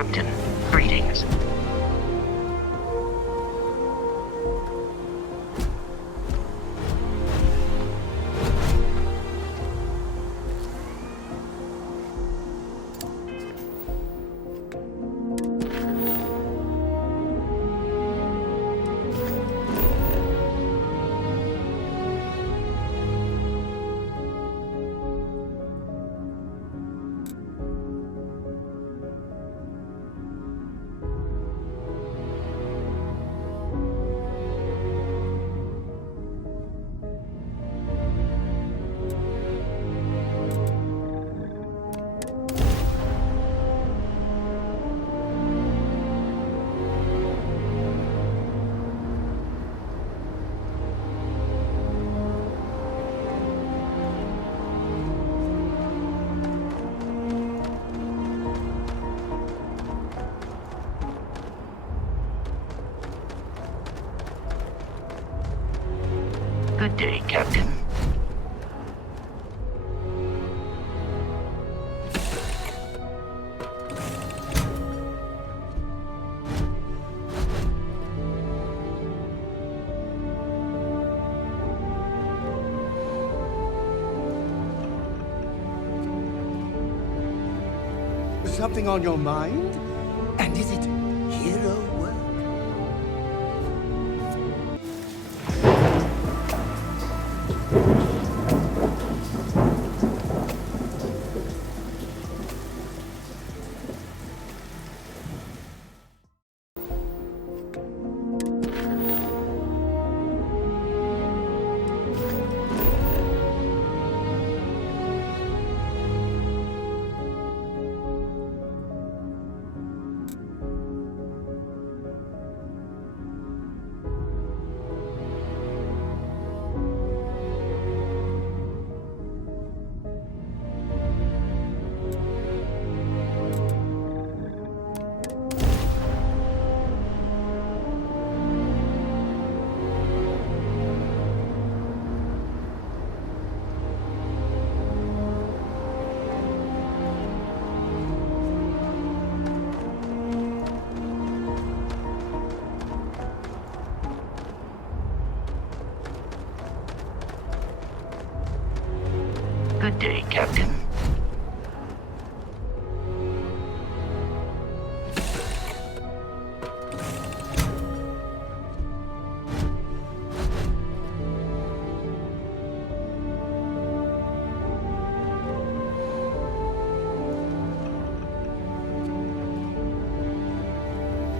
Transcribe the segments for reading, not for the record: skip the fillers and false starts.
Captain. Greetings. Good day, Captain. Something on your mind? And is it hero work? Good day, Captain.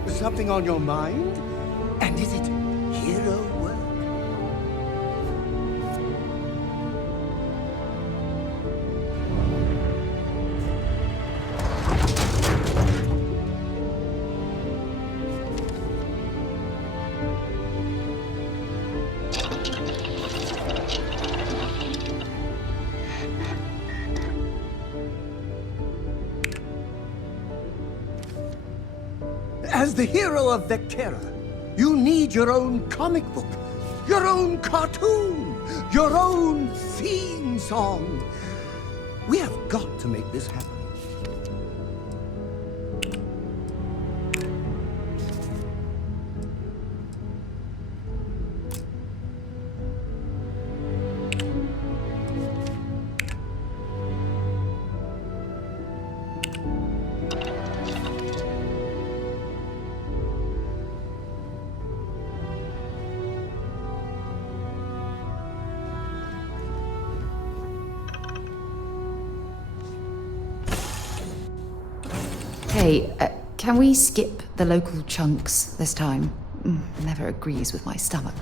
Something on your mind? And is it hero work? As the hero of Vectera, you need your own comic book, your own cartoon, your own theme song. We have got to make this happen. Hey, can we skip the local chunks this time? Never agrees with my stomach.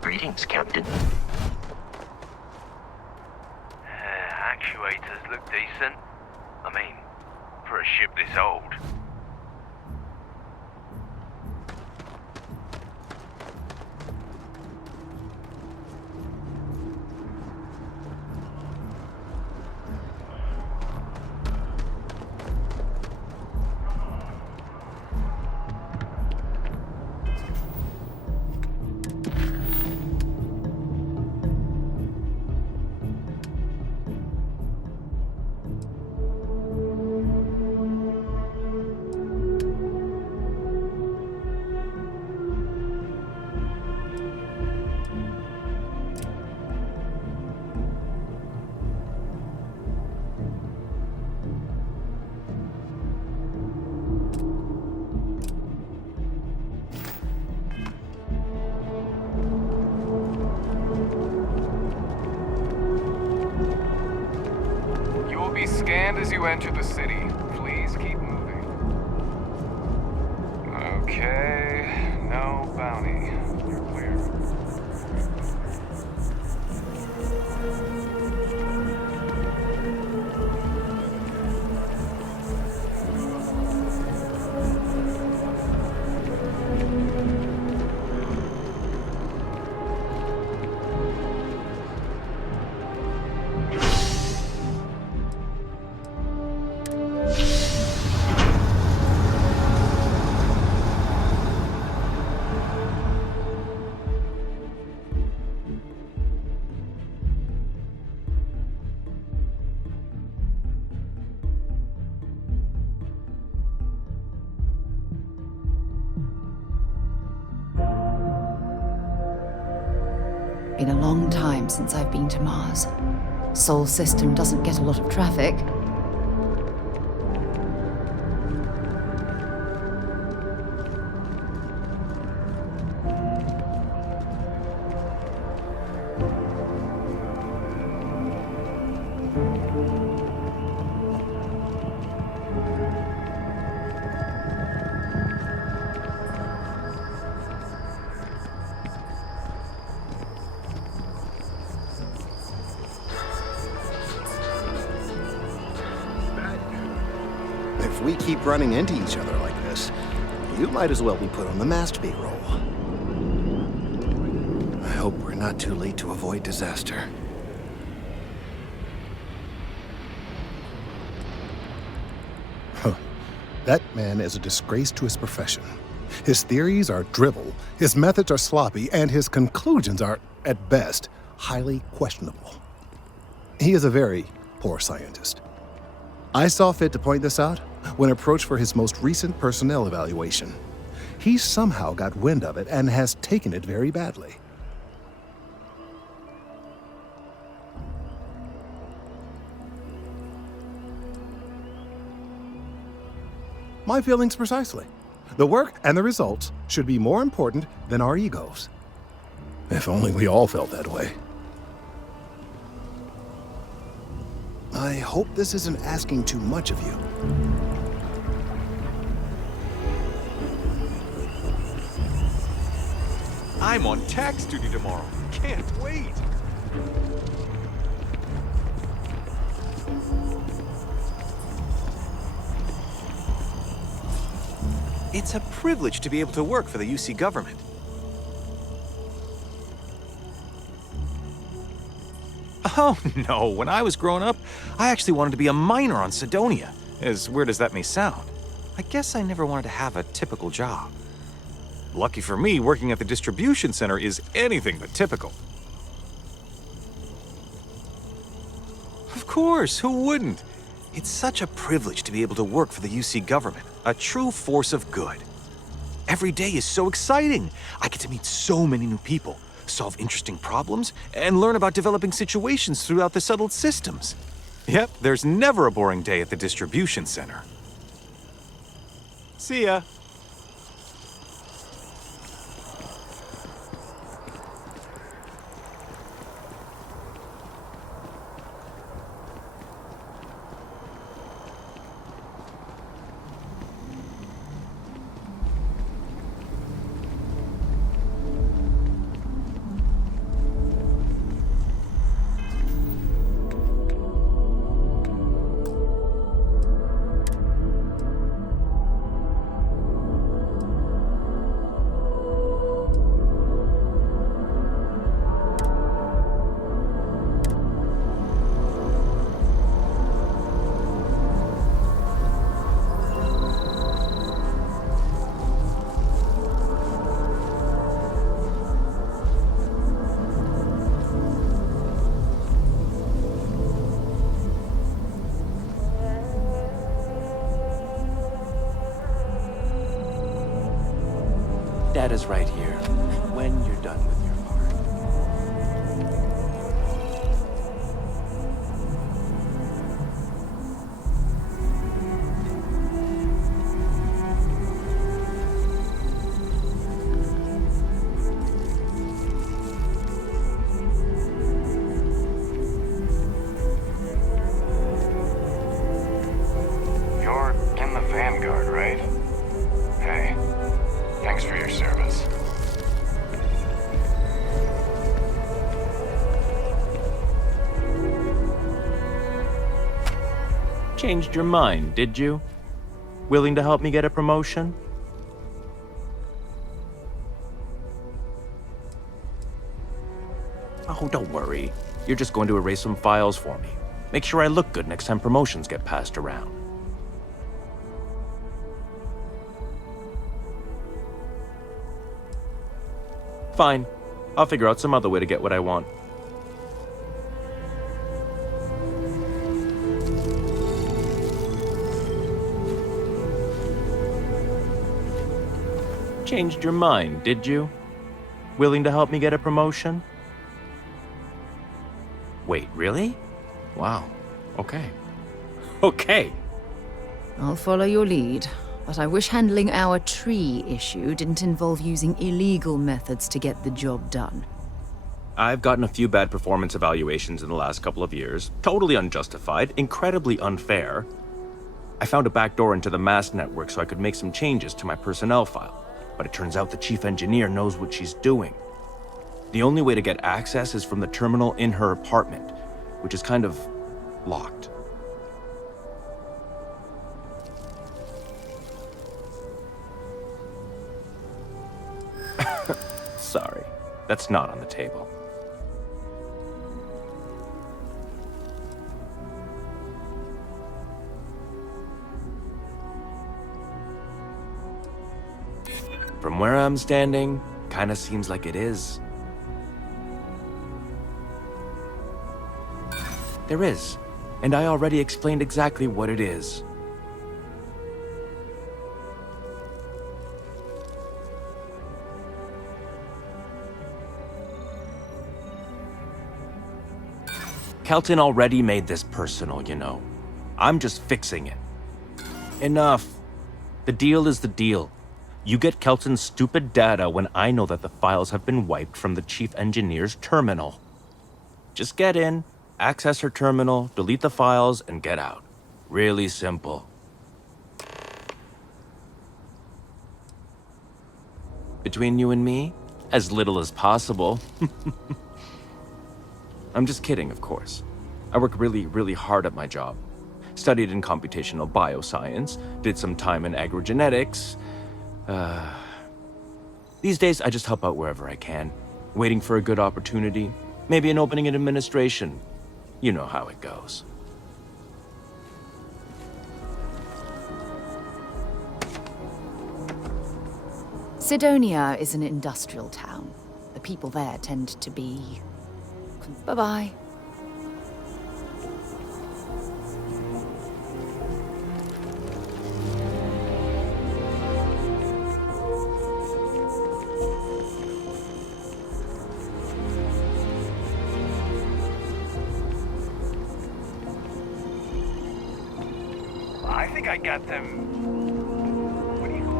Greetings, Captain. Actuators look decent. I mean, for a ship this old. scanned as you enter the city. Please keep moving. Okay, no bounty. You're clear. Been a long time since I've been to Mars. Sol system doesn't get a lot of traffic. If we keep running into each other like this, you might as well be put on the masturbate roll. I hope we're not too late to avoid disaster. That man is a disgrace to his profession. His theories are drivel, his methods are sloppy, and his conclusions are, at best, highly questionable. He is a very poor scientist. I saw fit to point this out when approached for his most recent personnel evaluation. He somehow got wind of it and has taken it very badly. My feelings precisely. The work and the results should be more important than our egos. If only we all felt that way. I hope this isn't asking too much of you. I'm on tax duty tomorrow. Can't wait. It's a privilege to be able to work for the UC government. Oh, no. When I was growing up, I actually wanted to be a miner on Cydonia. As weird as that may sound. I guess I never wanted to have a typical job. Lucky for me, working at the distribution center is anything but typical. Of course, who wouldn't? It's such a privilege to be able to work for the UC government, a true force of good. Every day is so exciting. I get to meet so many new people, solve interesting problems, and learn about developing situations throughout the settled systems. Yep, there's never a boring day at the distribution center. See ya. Data's right here, when you're done with your part. for your service. Changed your mind, did you? Willing to help me get a promotion? Oh, don't worry. You're just going to erase some files for me. Make sure I look good next time promotions get passed around. Fine. I'll figure out some other way to get what I want. Changed your mind, did you? Willing to help me get a promotion? Wait, really? Wow. Okay. Okay. I'll follow your lead, but I wish handling our tree issue didn't involve using illegal methods to get the job done. I've gotten a few bad performance evaluations in the last couple of years. Totally unjustified, incredibly unfair. I found a backdoor into the mass network so I could make some changes to my personnel file. But it turns out the chief engineer knows what she's doing. The only way to get access is from the terminal in her apartment, which is kind of locked. Sorry, that's not on the table. From where I'm standing, kinda seems like it is. There is, and I already explained exactly what it is. Kelton already made this personal, you know. I'm just fixing it. Enough. The deal is the deal. You get Kelton's stupid data when I know that the files have been wiped from the chief engineer's terminal. Just get in, access her terminal, delete the files, and get out. Really simple. Between you and me, as little as possible. I'm just kidding, of course. I work really, really hard at my job. Studied in computational bioscience, did some time in agrogenetics. These days, I just help out wherever I can, waiting for a good opportunity, maybe an opening in administration. You know how it goes. Sidonia is an industrial town. The people there tend to be... Bye-bye. I think I got them. What do you call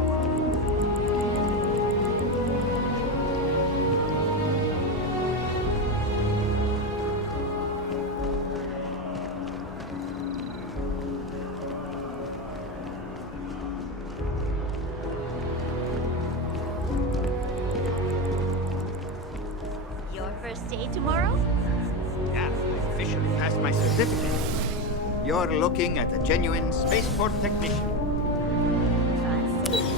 Your first day tomorrow? Yeah, I officially passed my certificate. You're looking at a genuine spaceport technician. Let's see.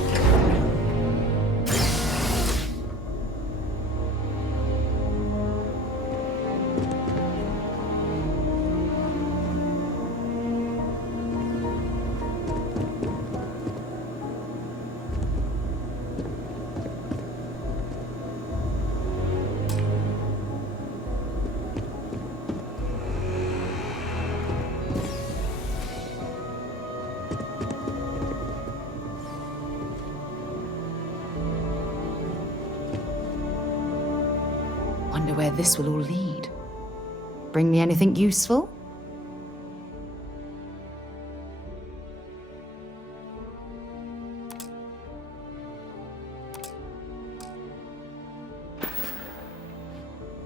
Wonder where this will all lead. Bring me anything useful?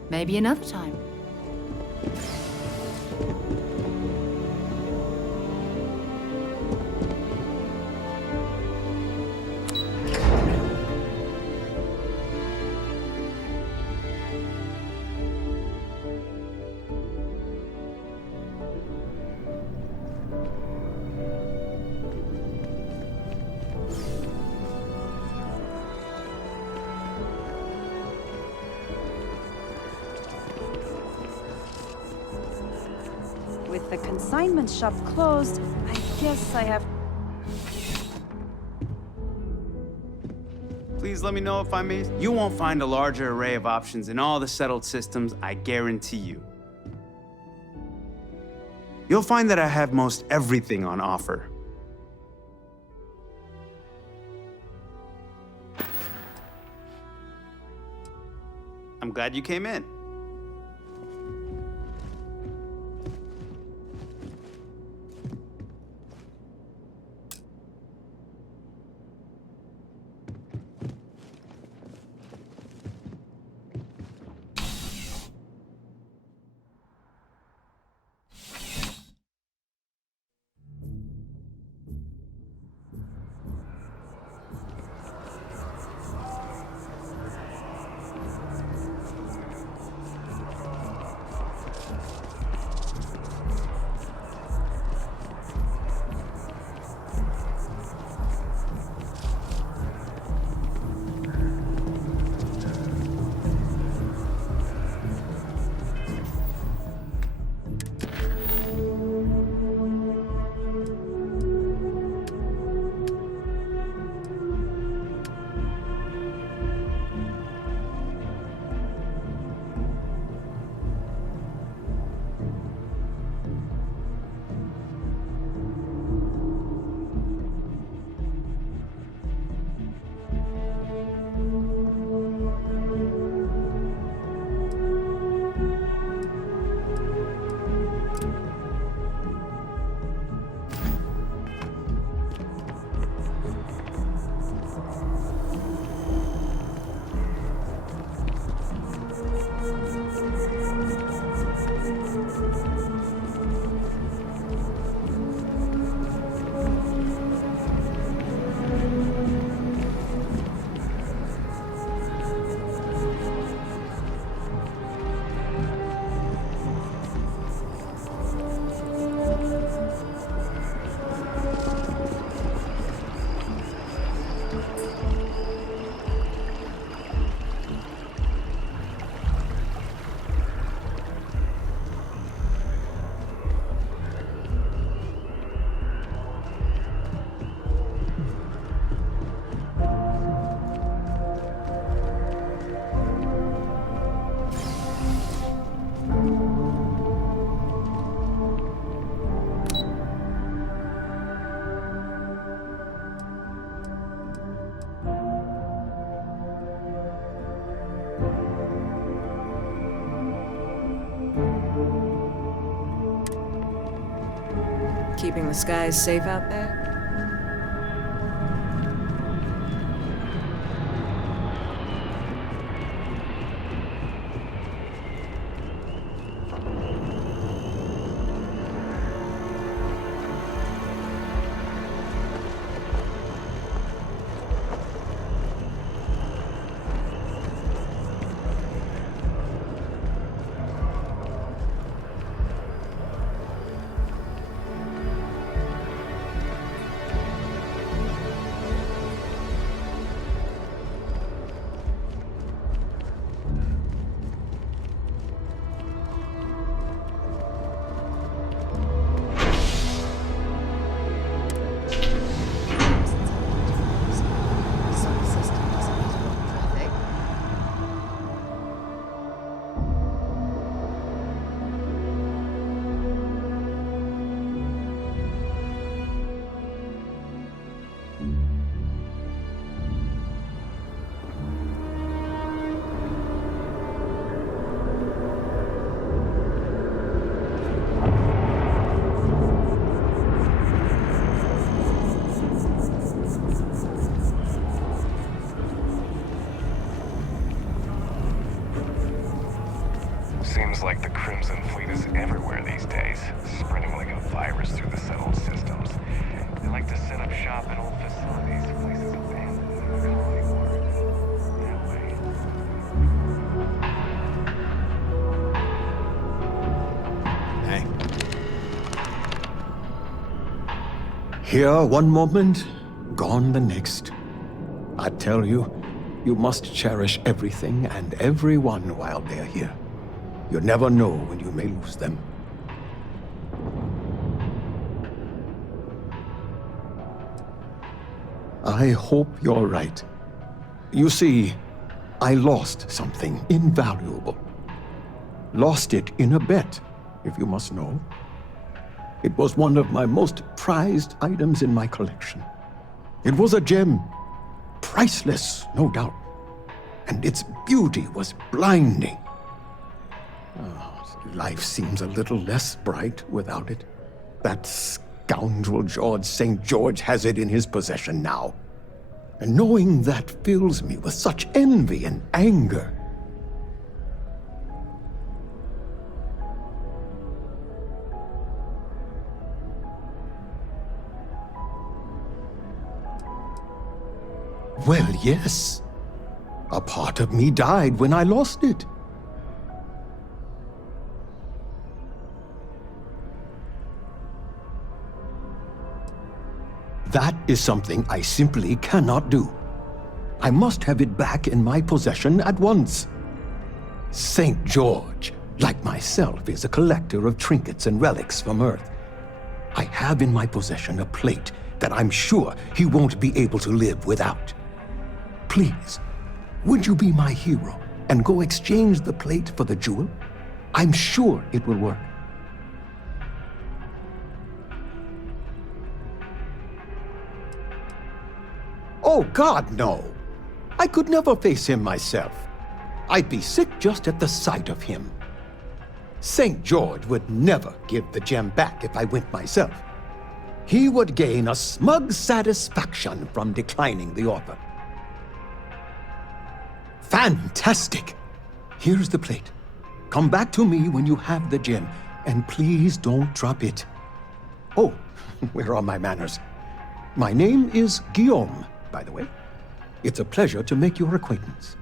Maybe another time. the consignment shop closed, I guess I have... Please let me know if I may. You won't find a larger array of options in all the settled systems, I guarantee you. You'll find that I have most everything on offer. I'm glad you came in. Keeping the skies safe out there? Seems like the Crimson Fleet is everywhere these days, spreading like a virus through the settled systems. They like to set up shop in old facilities, places abandoned in the colony war. That way. Hey. Here one moment, gone the next. I tell you, you must cherish everything and everyone while they're here. You never know when you may lose them. I hope you're right. You see, I lost something invaluable. Lost it in a bet, if you must know. It was one of my most prized items in my collection. It was a gem, priceless, no doubt, and its beauty was blinding. Life seems a little less bright without it. That scoundrel George St. George has it in his possession now. And knowing that fills me with such envy and anger. Well, yes. A part of me died when I lost it. That is something I simply cannot do. I must have it back in my possession at once. St. George, like myself, is a collector of trinkets and relics from Earth. I have in my possession a plate that I'm sure he won't be able to live without. Please, would you be my hero and go exchange the plate for the jewel? I'm sure it will work. Oh, God, no. I could never face him myself. I'd be sick just at the sight of him. St. George would never give the gem back if I went myself. He would gain a smug satisfaction from declining the offer. Fantastic! Here's the plate. Come back to me when you have the gem, and please don't drop it. Oh, where are my manners? My name is Guillaume, by the way. It's a pleasure to make your acquaintance.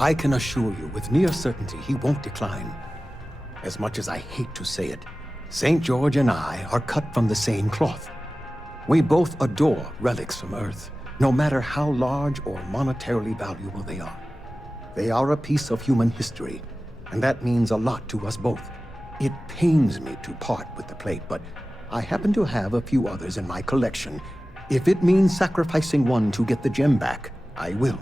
I can assure you with near certainty he won't decline. As much as I hate to say it, St. George and I are cut from the same cloth. We both adore relics from Earth, no matter how large or monetarily valuable they are. They are a piece of human history, and that means a lot to us both. It pains me to part with the plate, but I happen to have a few others in my collection. If it means sacrificing one to get the gem back, I will.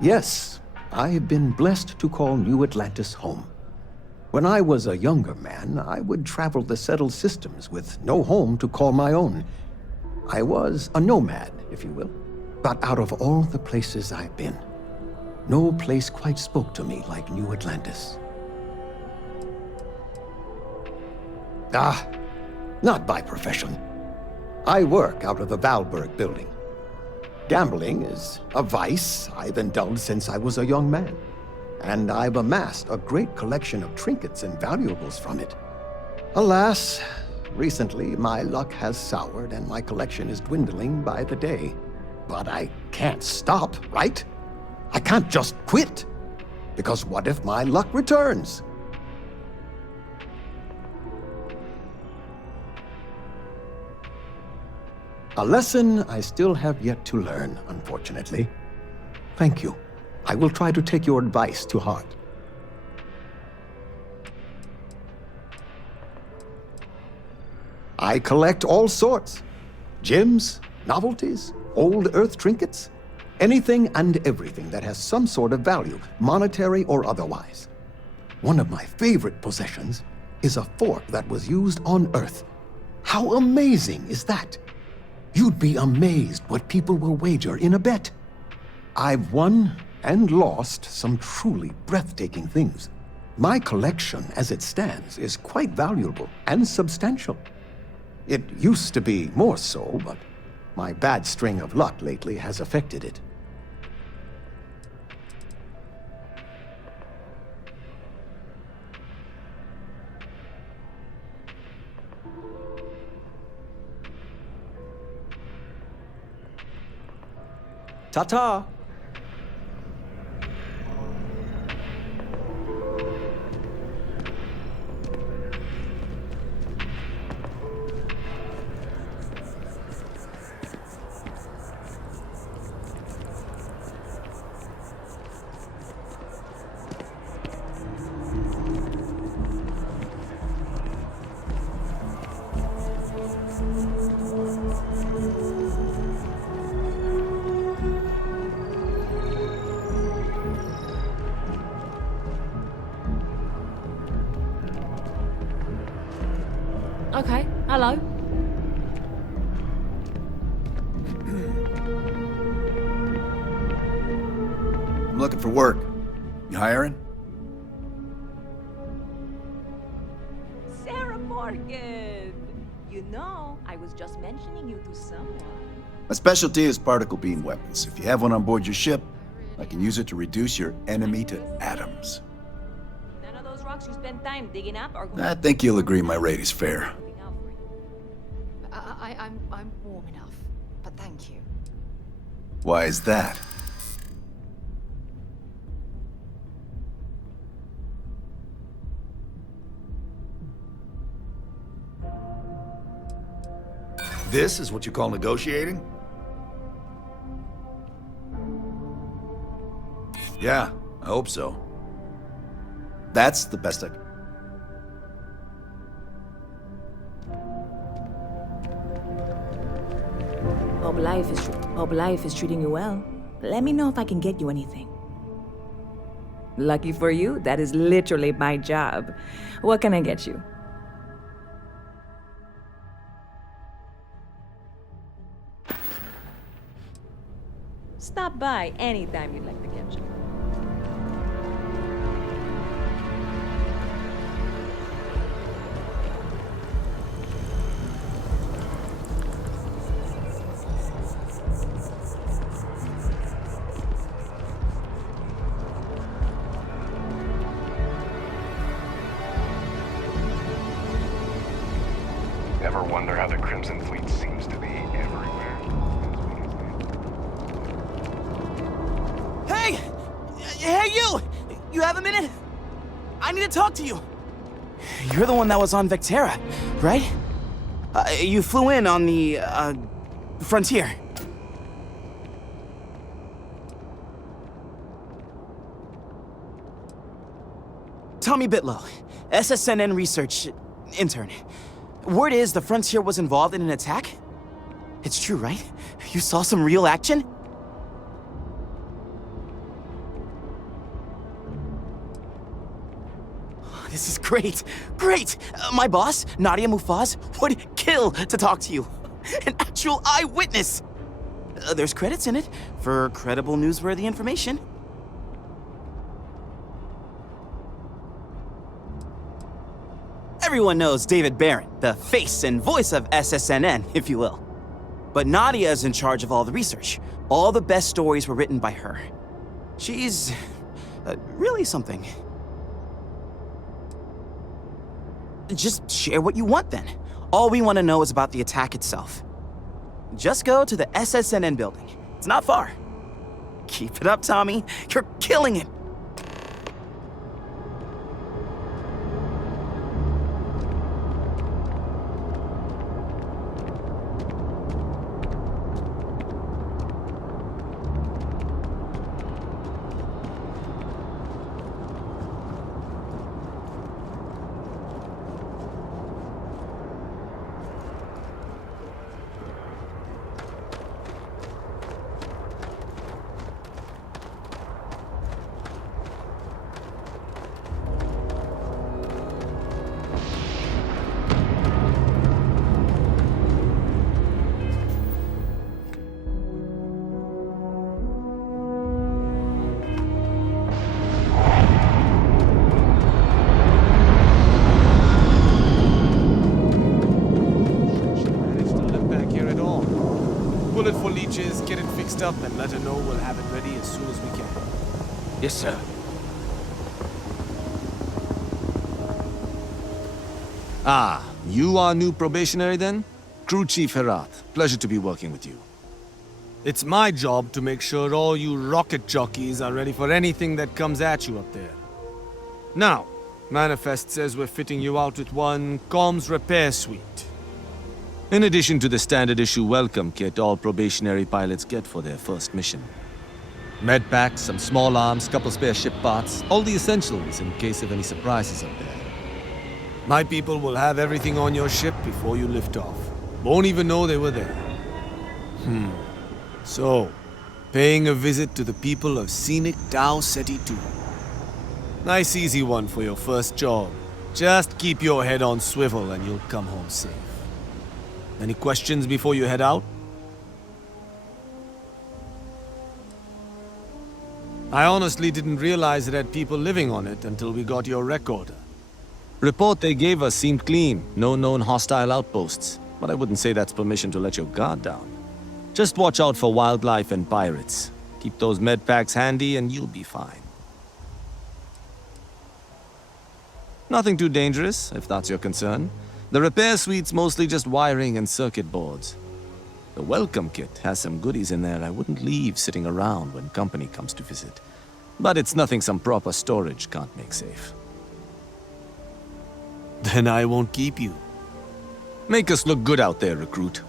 Yes, I have been blessed to call New Atlantis home. When I was a younger man, I would travel the settled systems with no home to call my own. I was a nomad, if you will. But out of all the places I've been, no place quite spoke to me like New Atlantis. Not by profession. I work out of the Valberg building. Gambling is a vice I've indulged since I was a young man, and I've amassed a great collection of trinkets and valuables from it. Alas, recently my luck has soured and my collection is dwindling by the day. But I can't stop, right? I can't just quit, because what if my luck returns? A lesson I still have yet to learn, unfortunately. Thank you. I will try to take your advice to heart. I collect all sorts. Gems, novelties, old Earth trinkets, anything and everything that has some sort of value, monetary or otherwise. One of my favorite possessions is a fork that was used on Earth. How amazing is that? You'd be amazed what people will wager in a bet. I've won and lost some truly breathtaking things. My collection, as it stands, is quite valuable and substantial. It used to be more so, but my bad string of luck lately has affected it. Ta-ta! Okay, hello. I'm looking for work. You hiring? Sarah Morgan! You know, I was just mentioning you to someone. My specialty is particle beam weapons. If you have one on board your ship, I can use it to reduce your enemy to atoms. None of those rocks you spend time digging up are going I think you'll agree my rate is fair. I'm warm enough, but thank you. Why is that? This is what you call negotiating? Yeah, I hope so. That's the best I can. Hope life is treating you well. Let me know if I can get you anything. Lucky for you, that is literally my job. What can I get you? Stop by anytime you'd like to catch up. Ever wonder how the Crimson Fleet seems to be everywhere? Hey! Hey, you! You have a minute? I need to talk to you. You're the one that was on Vectera, right? You flew in on the, Frontier. Tommy Bitlow, SSNN research intern. Word is the Frontier was involved in an attack? It's true, right? You saw some real action? This is great. Great! My boss, Nadia Mufaz, would kill to talk to you. An actual eyewitness! There's credits in it for credible, newsworthy information. Everyone knows David Barron, the face and voice of SSNN, if you will. But Nadia is in charge of all the research. All the best stories were written by her. She's really something. Just share what you want then. All we want to know is about the attack itself. Just go to the SSNN building. It's not far. Keep it up, Tommy. You're killing it. Get it fixed up and let her know we'll have it ready as soon as we can. Yes, sir. Ah, you are new probationary then? Crew Chief Herat. Pleasure to be working with you. It's my job to make sure all you rocket jockeys are ready for anything that comes at you up there. Now, Manifest says we're fitting you out with one comms repair suite. In addition to the standard issue welcome kit all probationary pilots get for their first mission. Med packs, some small arms, couple spare ship parts, all the essentials in case of any surprises up there. My people will have everything on your ship before you lift off. Won't even know they were there. So, paying a visit to the people of scenic Tau Ceti II. Nice easy one for your first job. Just keep your head on swivel and you'll come home safe. Any questions before you head out? I honestly didn't realize it had people living on it until we got your recorder. Report they gave us seemed clean. No known hostile outposts. But I wouldn't say that's permission to let your guard down. Just watch out for wildlife and pirates. Keep those med packs handy and you'll be fine. Nothing too dangerous, if that's your concern. The repair suite's mostly just wiring and circuit boards. The welcome kit has some goodies in there I wouldn't leave sitting around when company comes to visit. But it's nothing some proper storage can't make safe. Then I won't keep you. Make us look good out there, recruit.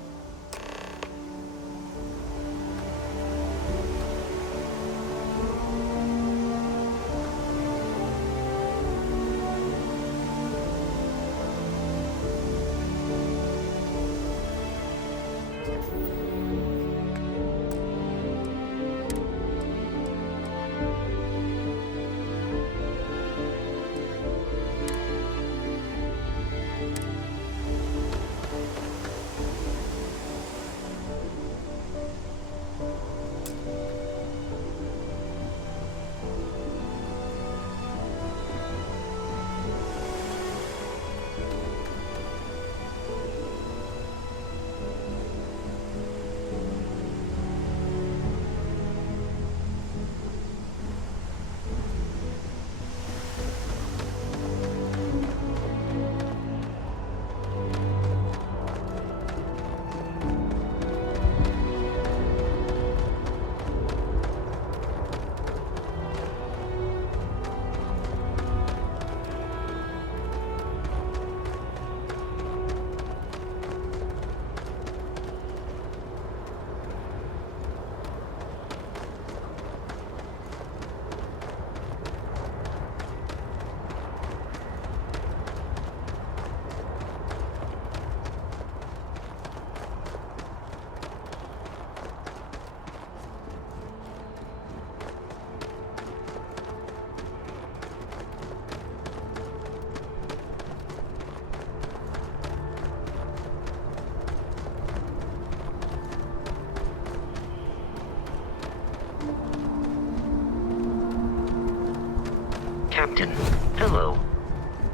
Captain, hello.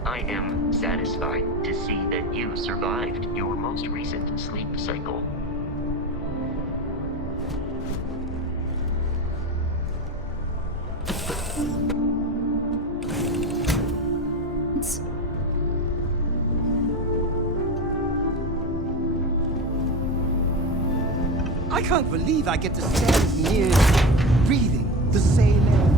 I am satisfied to see that you survived your most recent sleep cycle. I can't believe I get to stand near you, breathing the same air.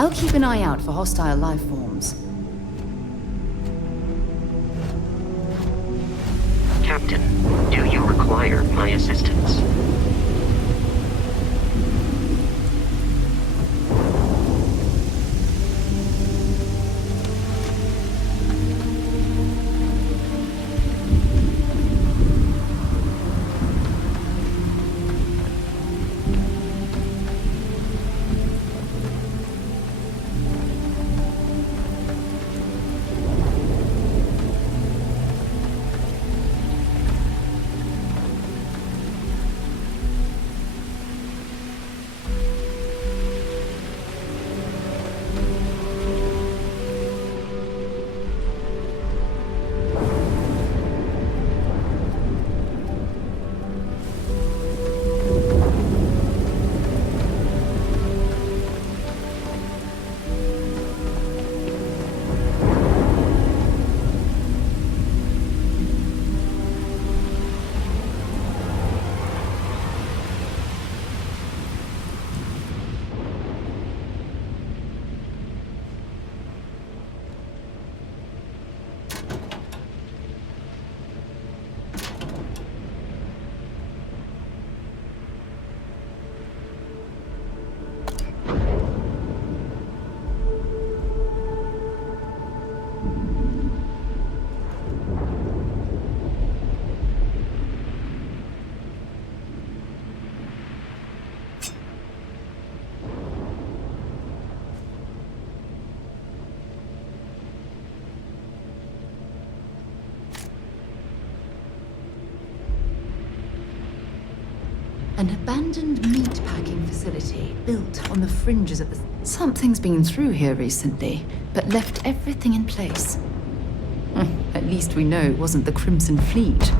I'll keep an eye out for hostile life forms. Captain, do you require my assistance? An abandoned meatpacking facility built on the fringes of the... Something's been through here recently, but left everything in place. At least we know it wasn't the Crimson Fleet.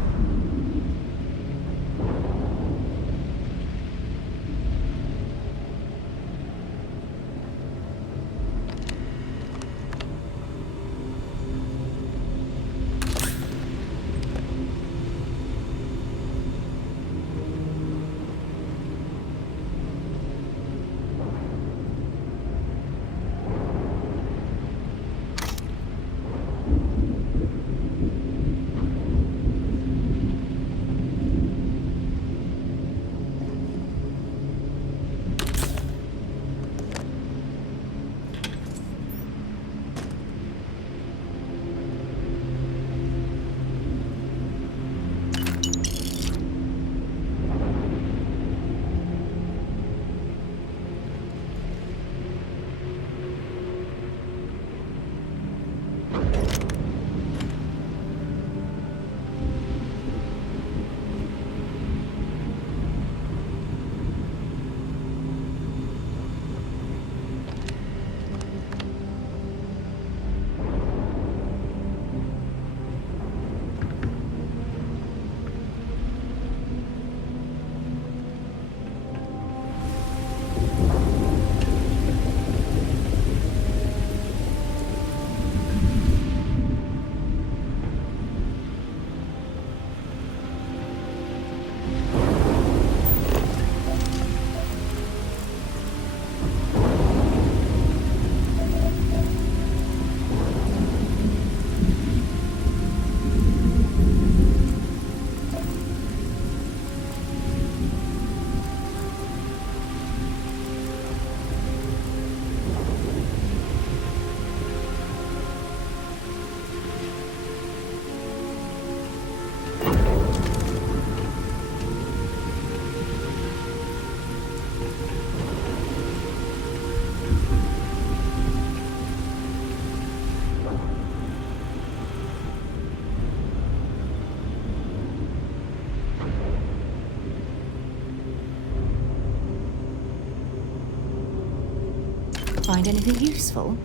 Find anything useful?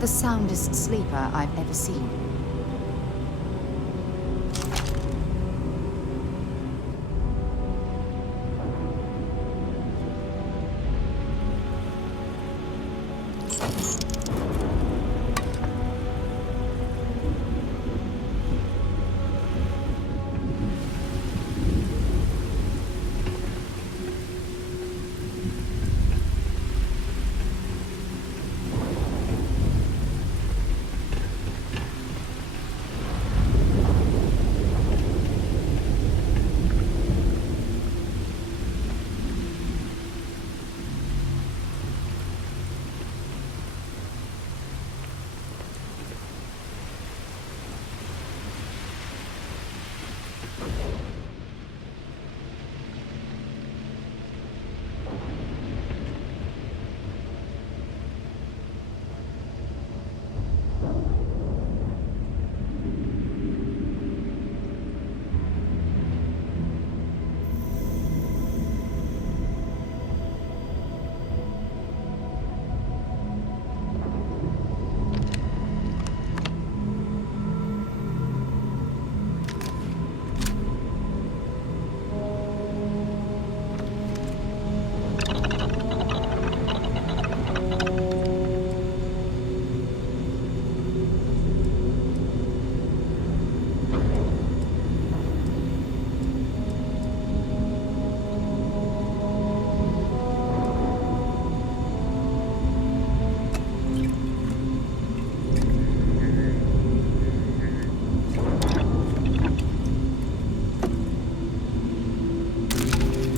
the soundest sleeper I've ever seen.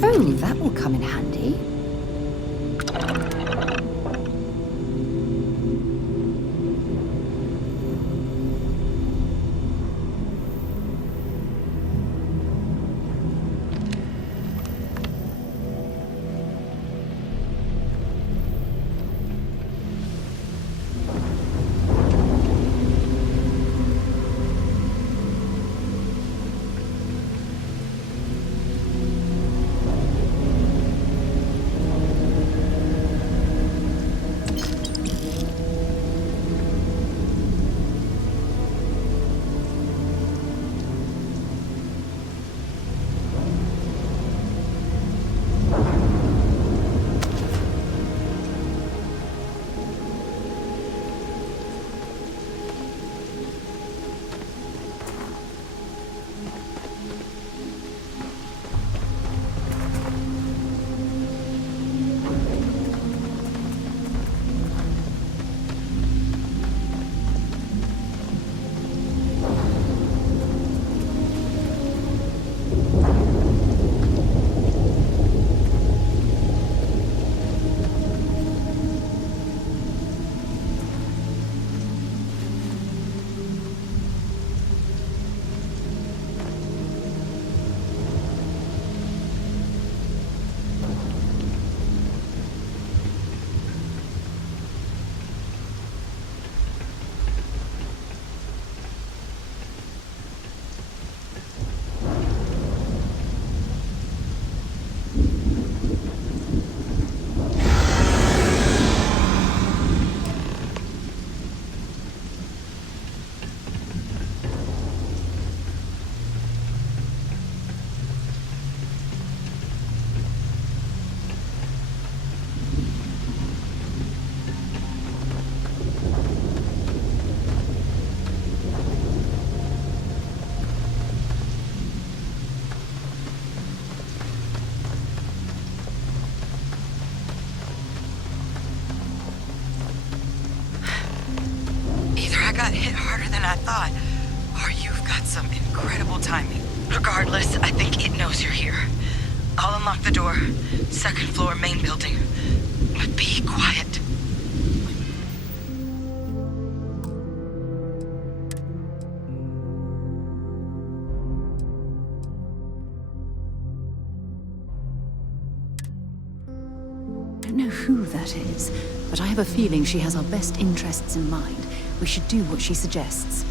Oh, that will come in handy. got hit harder than I thought, or you've got some incredible timing. Regardless, I think it knows you're here. I'll unlock the door. Second floor, main building. But be quiet. I don't know who that is, but I have a feeling she has our best interests in mind. We should do what she suggests.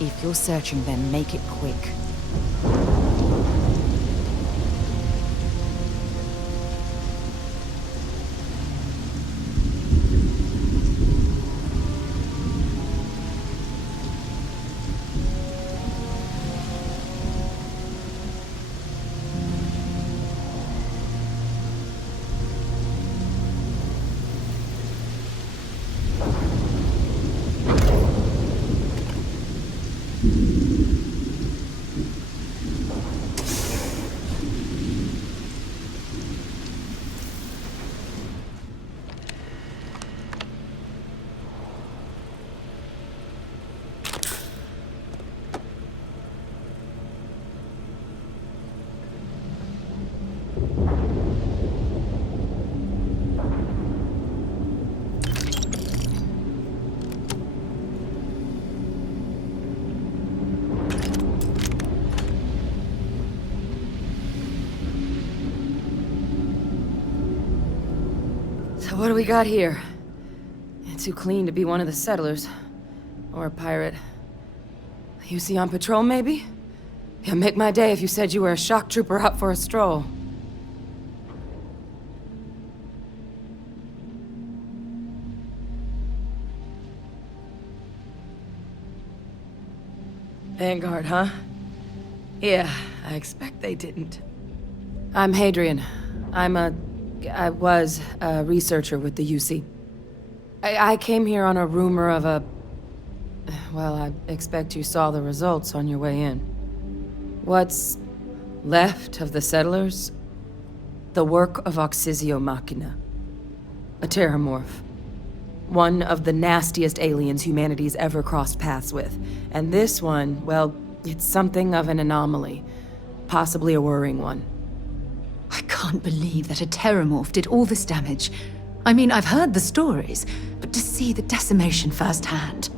If you're searching them, make it quick. What do we got here? Too clean to be one of the settlers. Or a pirate. You see on patrol, maybe? Yeah, make my day if you said you were a shock trooper out for a stroll. Vanguard, huh? Yeah, I expect they didn't. I'm Hadrian. I was a researcher with the UC. I came here on a rumor of a... Well, I expect you saw the results on your way in. What's left of the settlers? The work of Oxysio Machina. A terramorph. One of the nastiest aliens humanity's ever crossed paths with. And this one, well, it's something of an anomaly. Possibly a worrying one. I can't believe that a terramorph did all this damage. I mean, I've heard the stories, but to see the decimation firsthand.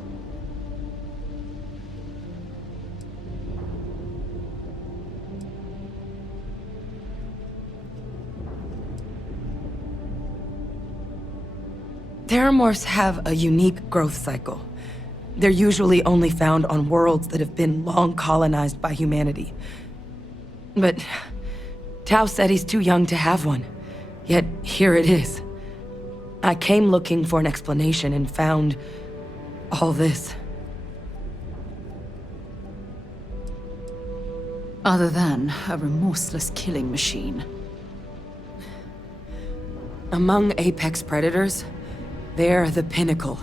Terramorphs have a unique growth cycle. They're usually only found on worlds that have been long colonized by humanity. But Tao said he's too young to have one. Yet, here it is. I came looking for an explanation and found all this. Other than a remorseless killing machine. Among apex predators, they're the pinnacle.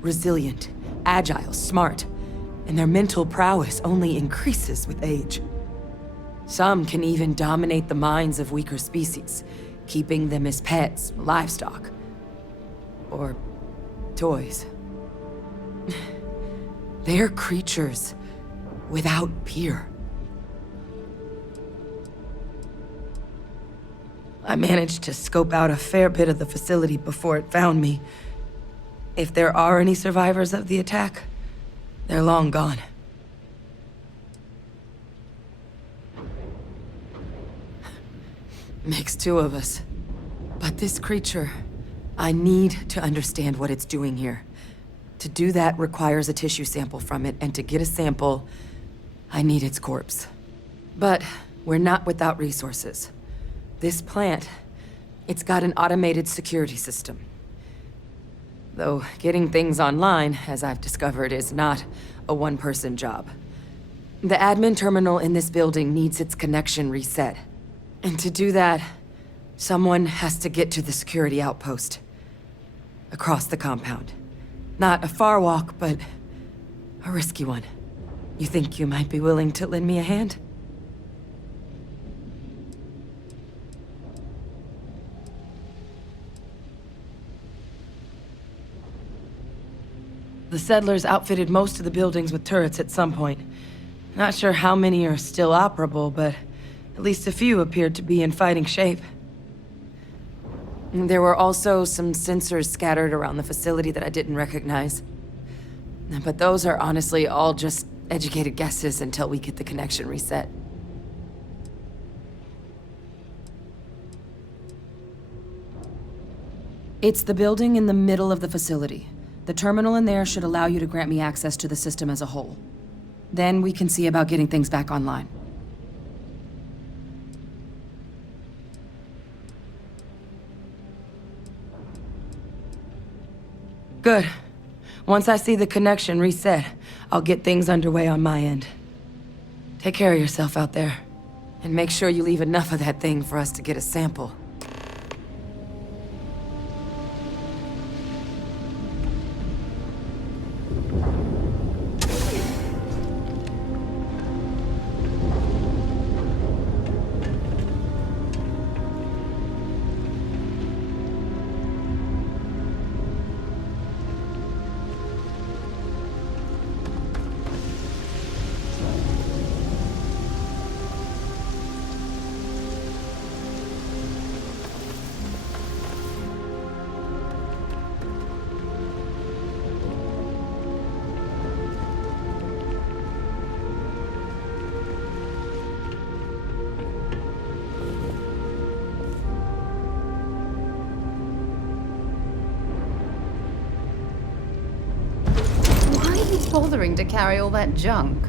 Resilient, agile, smart, and their mental prowess only increases with age. Some can even dominate the minds of weaker species, keeping them as pets, livestock, or toys. They're creatures without peer. I managed to scope out a fair bit of the facility before it found me. If there are any survivors of the attack, they're long gone. Makes two of us. But this creature, I need to understand what it's doing here. To do that requires a tissue sample from it, and to get a sample, I need its corpse. But we're not without resources. This plant, it's got an automated security system. Though getting things online, as I've discovered, is not a one-person job. The admin terminal in this building needs its connection reset. And to do that, someone has to get to the security outpost. Across the compound. Not a far walk, but a risky one. You think you might be willing to lend me a hand? The settlers outfitted most of the buildings with turrets at some point. Not sure how many are still operable, but at least a few appeared to be in fighting shape. There were also some sensors scattered around the facility that I didn't recognize. But those are honestly all just educated guesses until we get the connection reset. It's the building in the middle of the facility. The terminal in there should allow you to grant me access to the system as a whole. Then we can see about getting things back online. Good. Once I see the connection reset, I'll get things underway on my end. Take care of yourself out there. And make sure you leave enough of that thing for us to get a sample. Bothering to carry all that junk.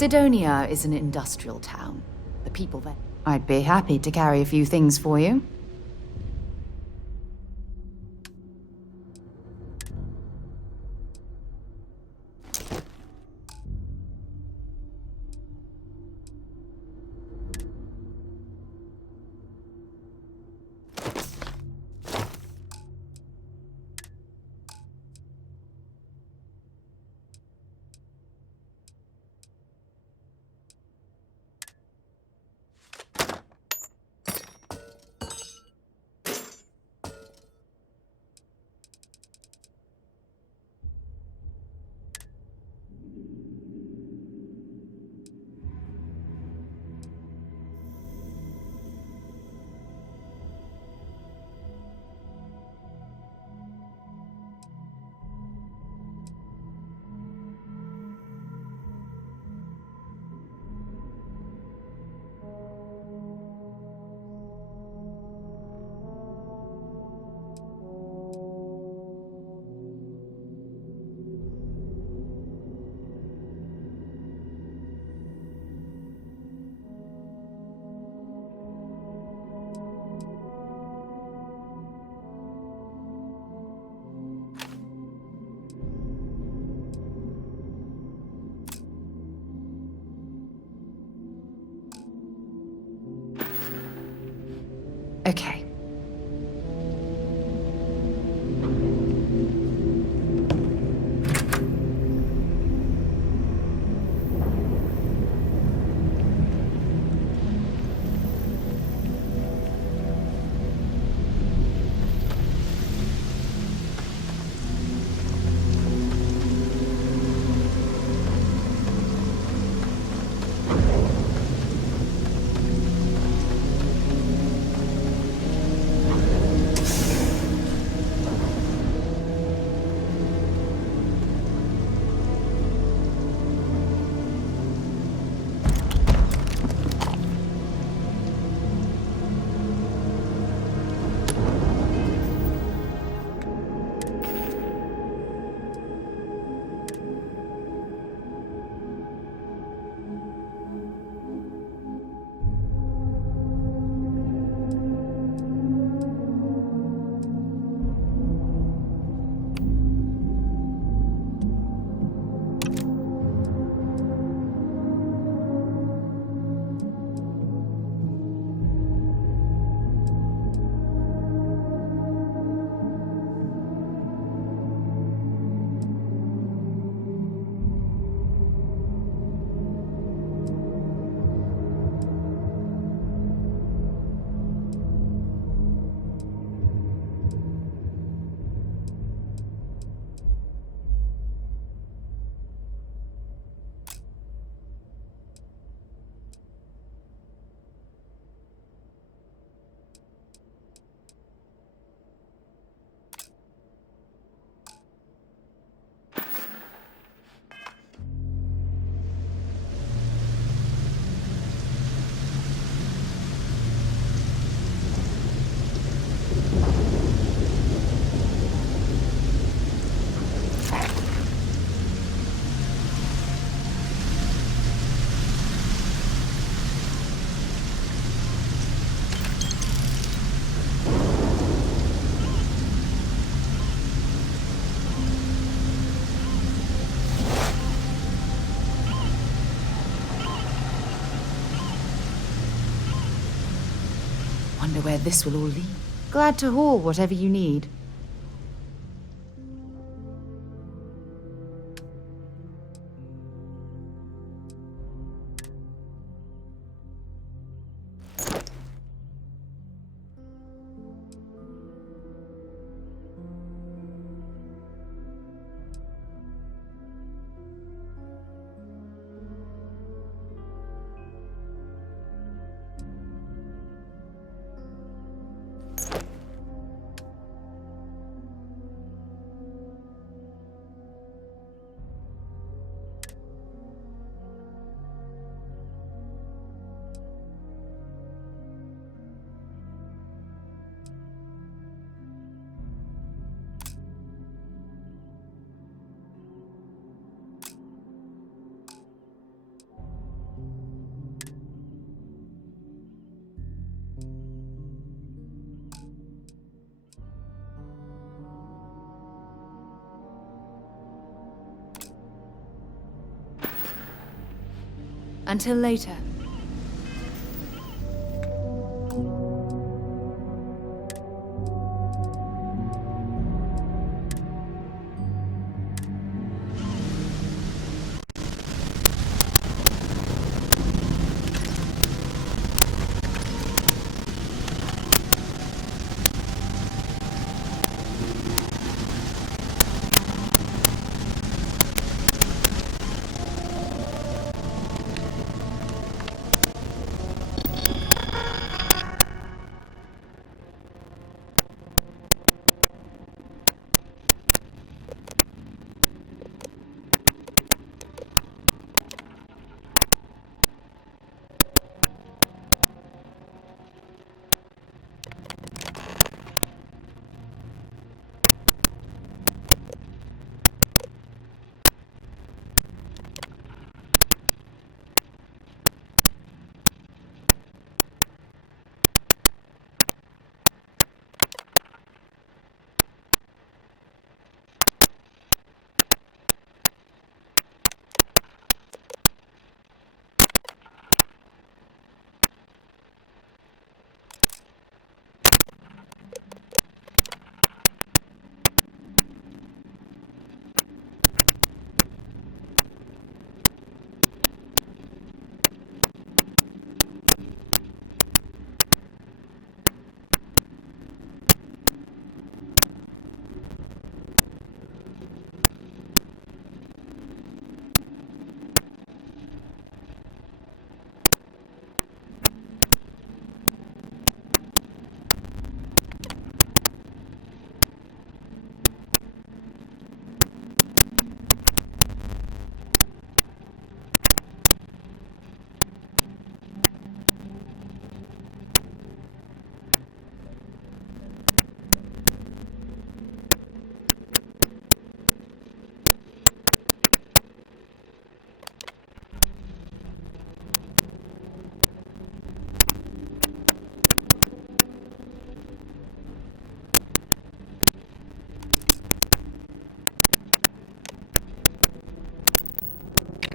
Sidonia is an industrial town. The people there. I'd be happy to carry a few things for you. Okay. wonder where this will all lead. Glad to haul whatever you need. Until later.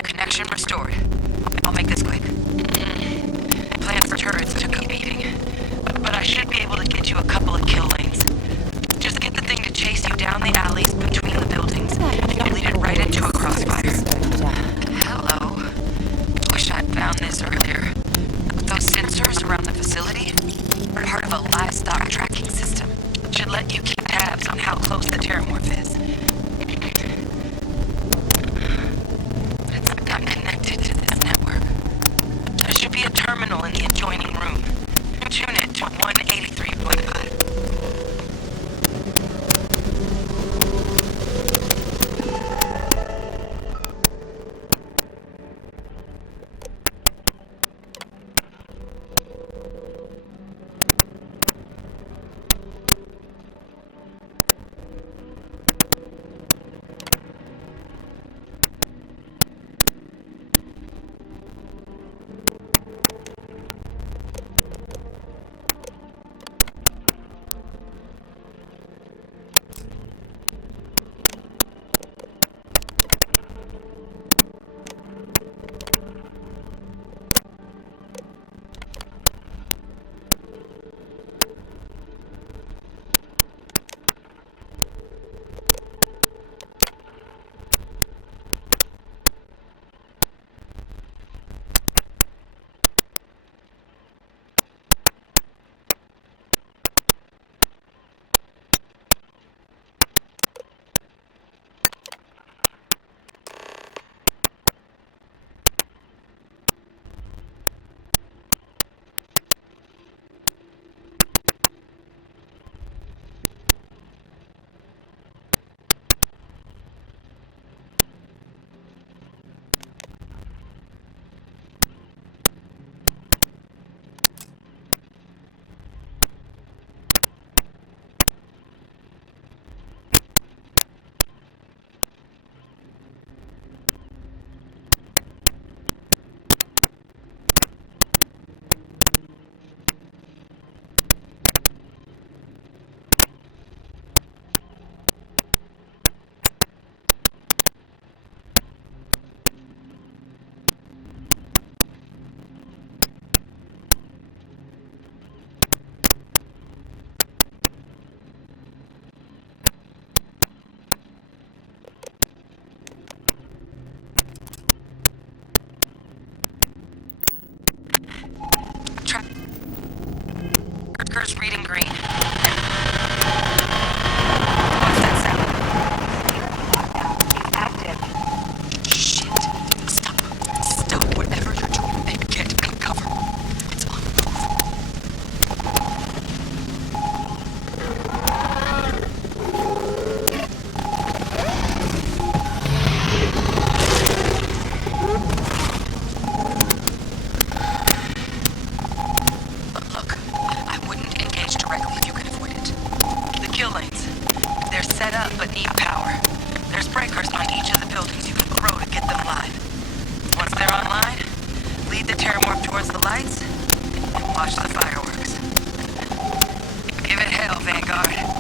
Connection restored. I'll make this quick. Plans for turrets took a beating, but I should be able to get you a couple of kill lanes. Just get the thing to chase you down the alleys between the buildings, and you'll lead it right into a crossfire. Hello. Wish I'd found this earlier. Those sensors around the facility are part of a livestock tracking system. Should let you keep tabs on how close the terramorph is. I'm connected to this network. There should be a terminal in the adjoining room. Tune it to 183.5. Vanguard.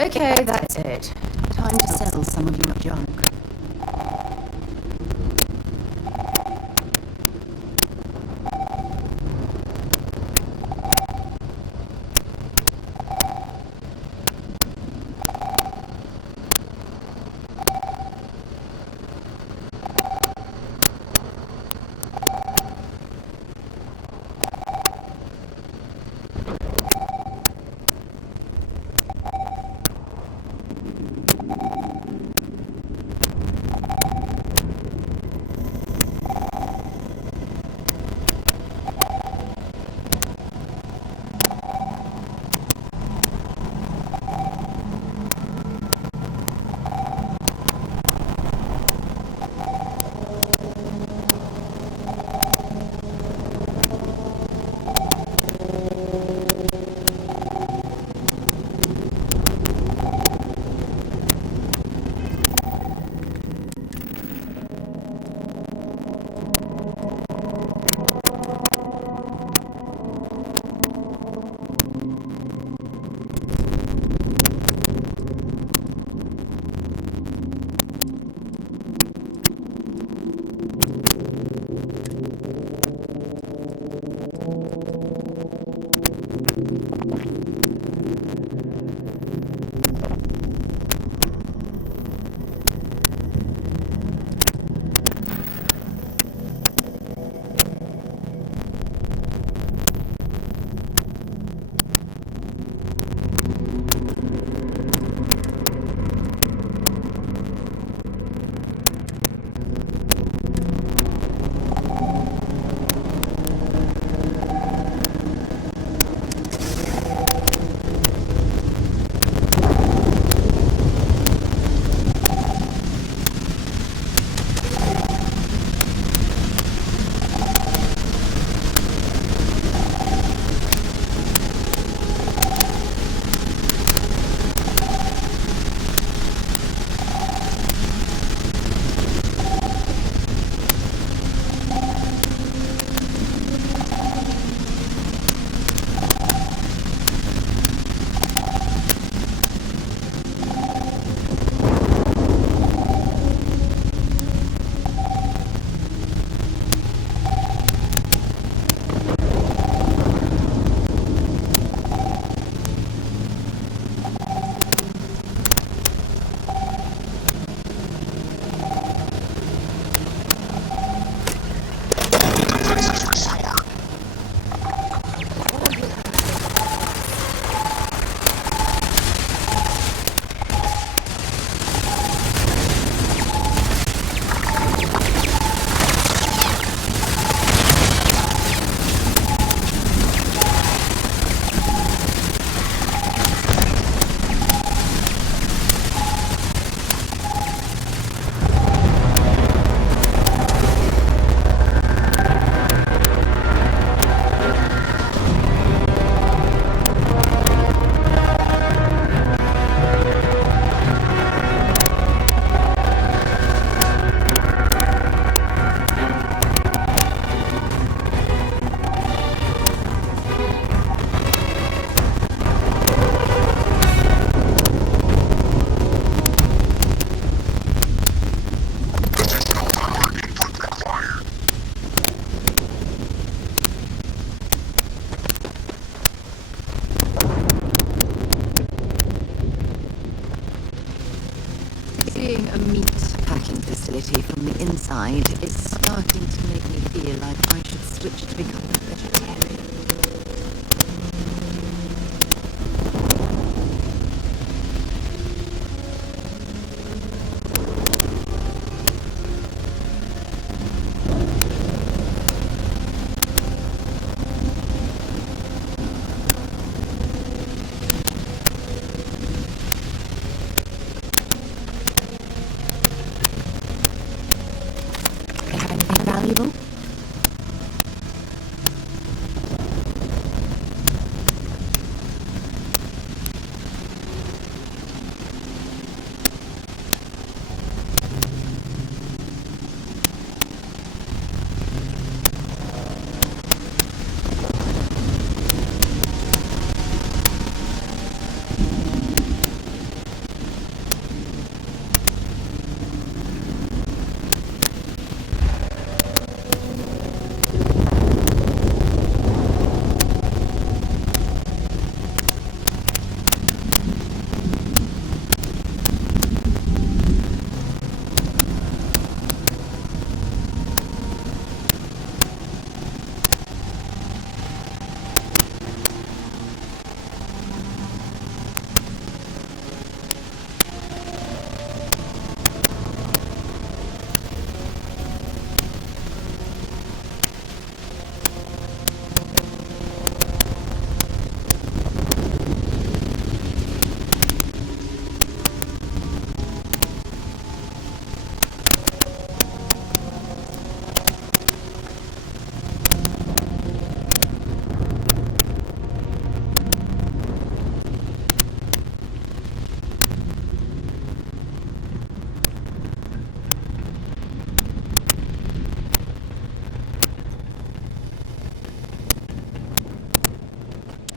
Okay, that's it. Time to sell some of your junk. Seeing a meat packing facility from the inside is starting to make me feel like I should switch to become a vegetarian. Valuable?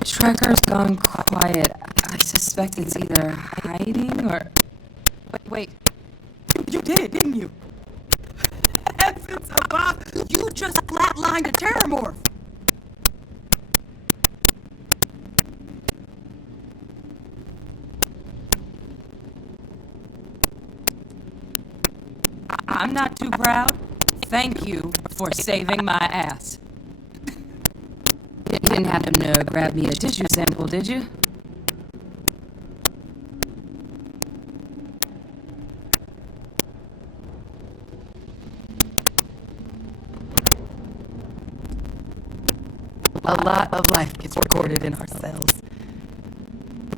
Tracker's gone quiet. I suspect it's either hiding or... Wait. You did it, didn't you? Heavens above! You just flatlined a terramorph! I'm not too proud. Thank you for saving my ass. You didn't happen to grab me a tissue sample, did you? A lot of life gets recorded in our cells.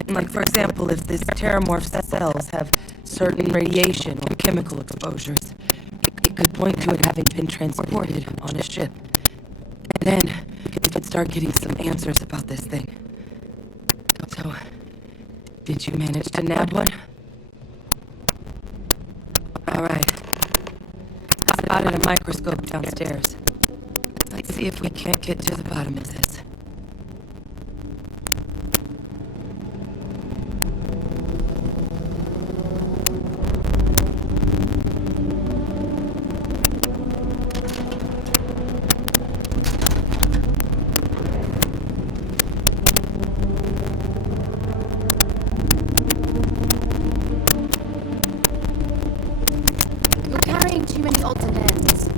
Like, for example, if this terramorph cells have certain radiation or chemical exposures, it could point to it having been transported on a ship. And then we could start getting some answers about this thing. So, did you manage to nab one? Alright. I spotted a microscope downstairs. Let's see if we can't get to the bottom of this. You're carrying too many odds and ends.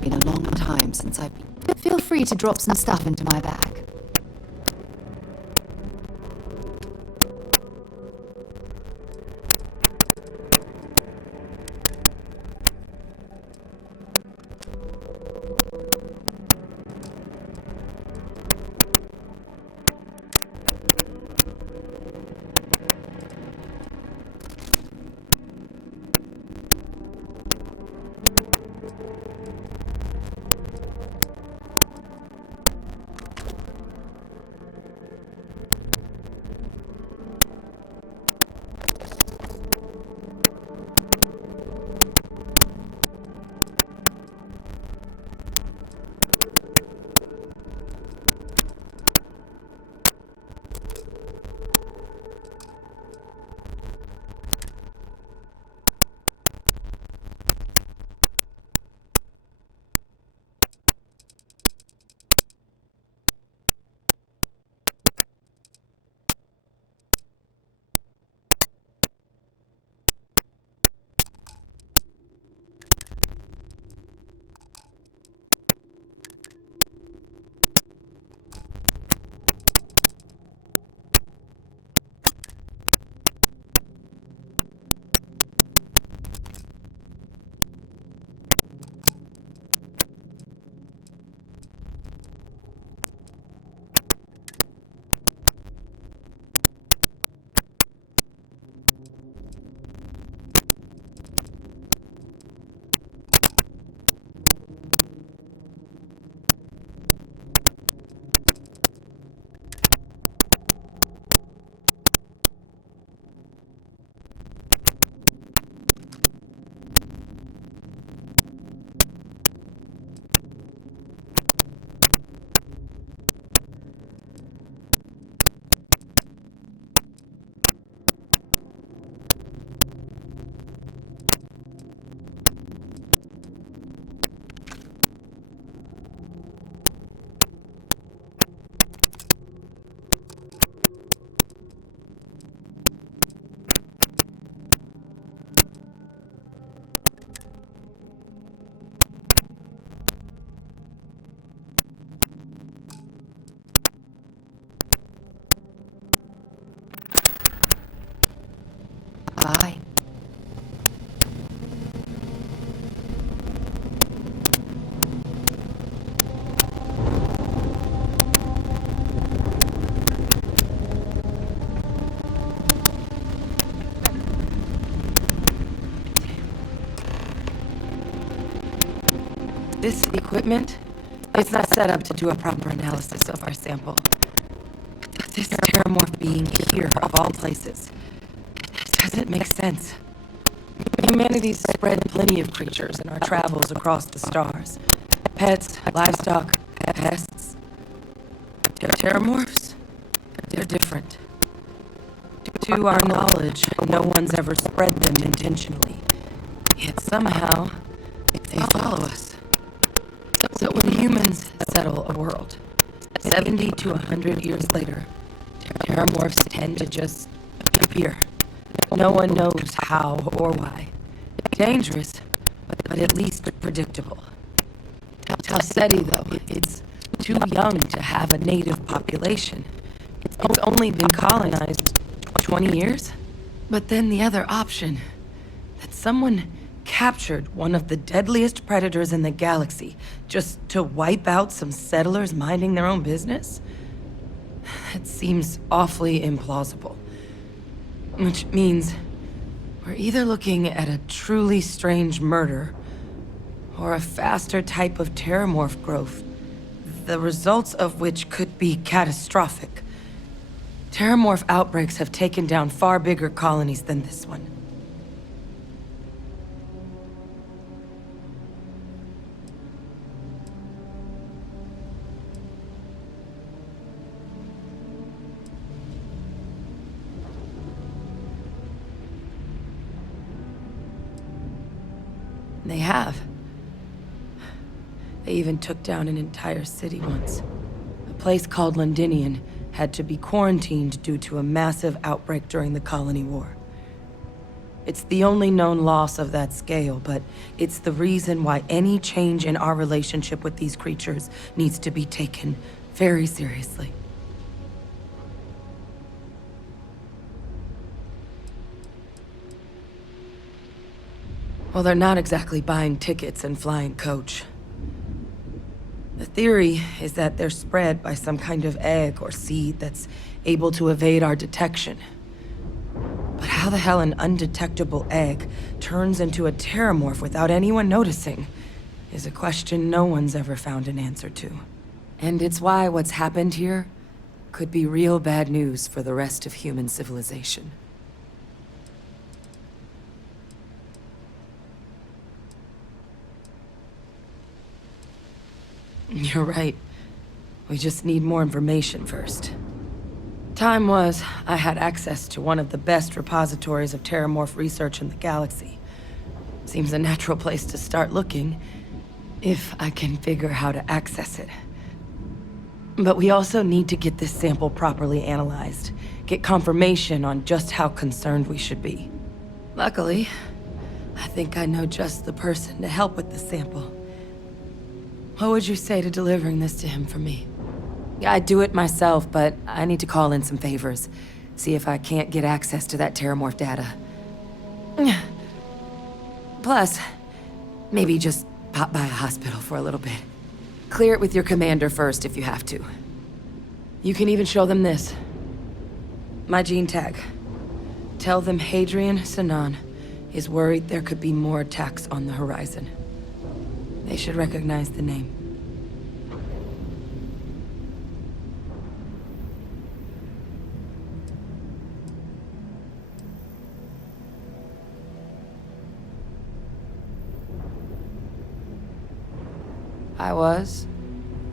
Been a long time since I've been. Feel free to drop some stuff into my bag. Bye. This equipment, it's not set up to do a proper analysis of our sample. This terramorph being here, of all places, doesn't make sense. Humanity's spread plenty of creatures in our travels across the stars. Pets, livestock, pests. Terramorphs? They're different. To our knowledge, no one's ever spread them intentionally. Yet somehow, they follow us. So when humans settle a world, 70 to 100 years later, terramorphs tend to just appear. No one knows how or why. Dangerous, but at least predictable. Talsetti, though, it's too young to have a native population. It's only been colonized 20 years. But then the other option, that someone captured one of the deadliest predators in the galaxy just to wipe out some settlers minding their own business? That seems awfully implausible. Which means we're either looking at a truly strange murder or a faster type of terramorph growth, the results of which could be catastrophic. Terramorph outbreaks have taken down far bigger colonies than this one. They have. They even took down an entire city once. A place called Londinian had to be quarantined due to a massive outbreak during the Colony War. It's the only known loss of that scale, but it's the reason why any change in our relationship with these creatures needs to be taken very seriously. Well, they're not exactly buying tickets and flying coach. The theory is that they're spread by some kind of egg or seed that's able to evade our detection. But how the hell an undetectable egg turns into a terramorph without anyone noticing is a question no one's ever found an answer to. And it's why what's happened here could be real bad news for the rest of human civilization. You're right. We just need more information first. Time was, I had access to one of the best repositories of terramorph research in the galaxy. Seems a natural place to start looking, if I can figure how to access it. But we also need to get this sample properly analyzed, get confirmation on just how concerned we should be. Luckily, I think I know just the person to help with the sample. What would you say to delivering this to him for me? I'd do it myself, but I need to call in some favors. See if I can't get access to that terramorph data. Plus, maybe just pop by a hospital for a little bit. Clear it with your commander first if you have to. You can even show them this. My gene tag. Tell them Hadrian Sinan is worried there could be more attacks on the horizon. They should recognize the name. I was,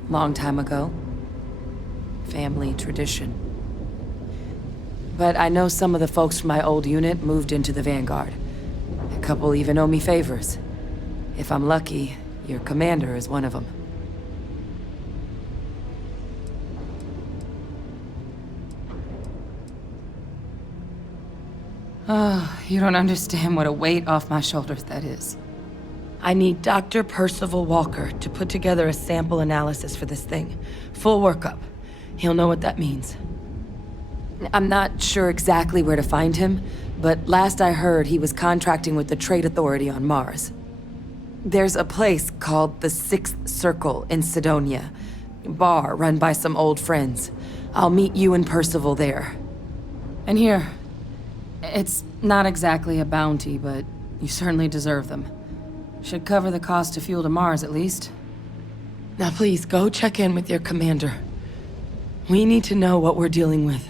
long time ago. Family tradition. But I know some of the folks from my old unit moved into the Vanguard. A couple even owe me favors. If I'm lucky, your commander is one of them. Oh, you don't understand what a weight off my shoulders that is. I need Dr. Percival Walker to put together a sample analysis for this thing. Full workup. He'll know what that means. I'm not sure exactly where to find him, but last I heard he was contracting with the Trade Authority on Mars. There's a place called the Sixth Circle in Sidonia. A bar run by some old friends. I'll meet you and Percival there. And here, it's not exactly a bounty, but you certainly deserve them. Should cover the cost of fuel to Mars, at least. Now please, go check in with your commander. We need to know what we're dealing with.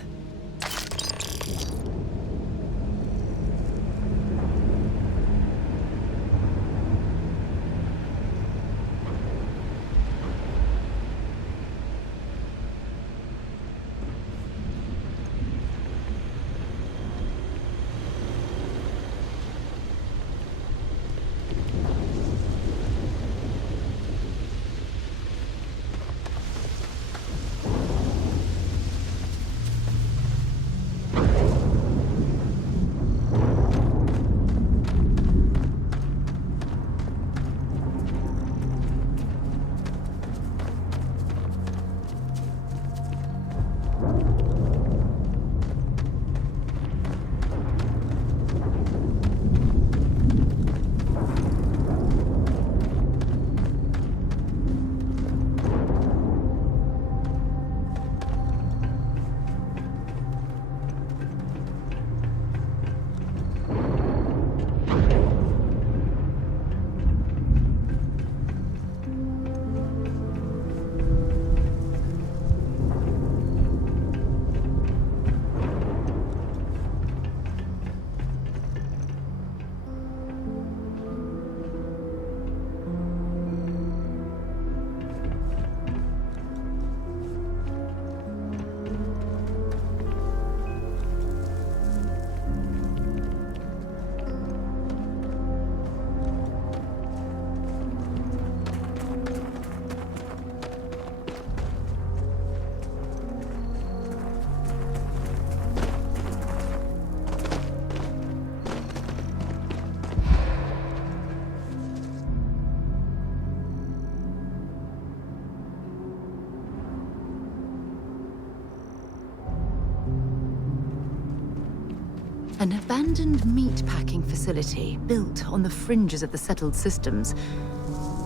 An abandoned meatpacking facility built on the fringes of the settled systems.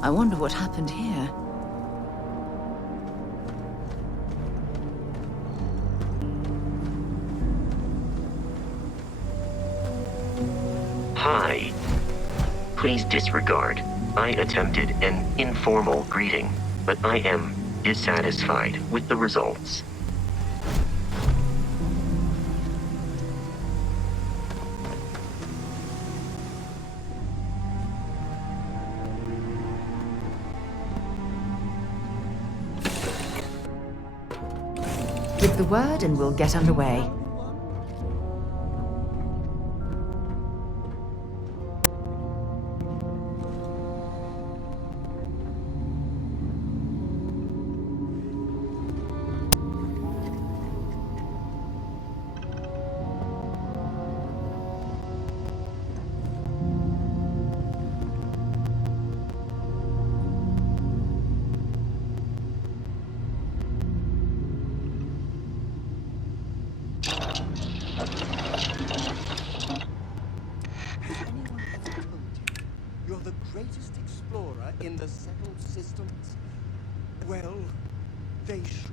I wonder what happened here. Hi. Please disregard. I attempted an informal greeting, but I am dissatisfied with the results. Give the word and we'll get underway. You're the greatest explorer in the settled systems? Well, they should.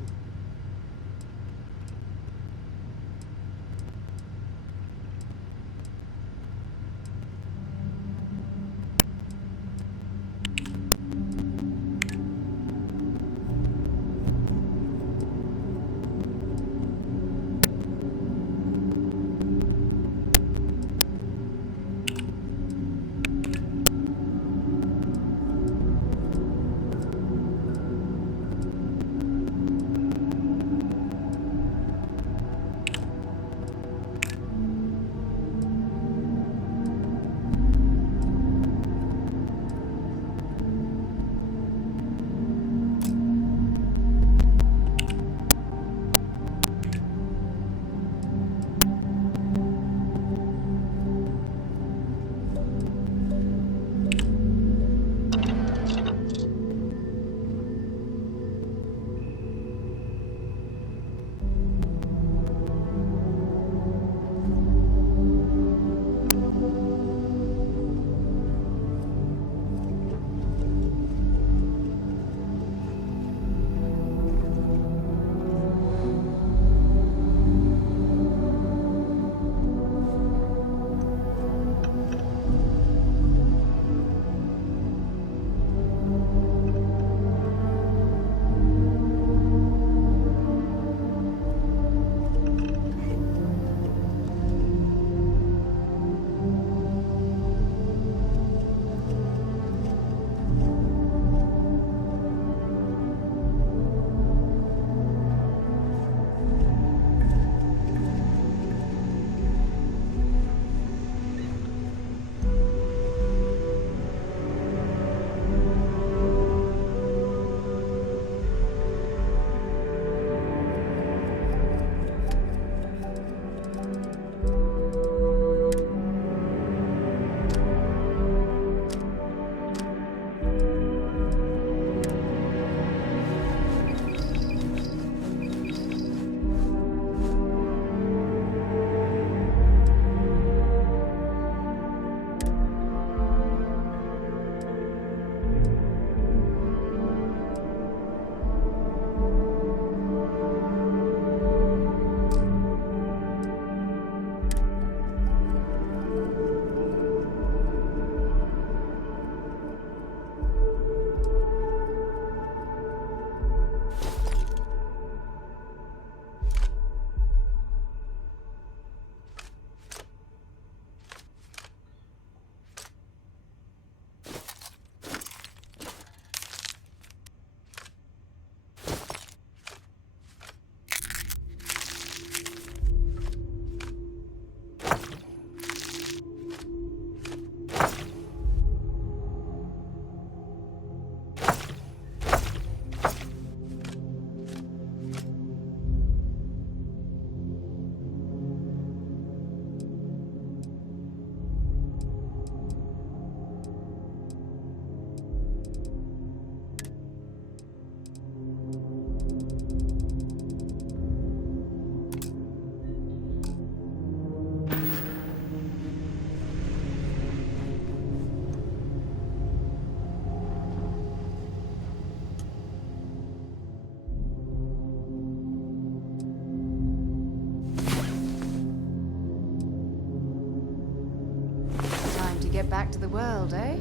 get back to the world, eh?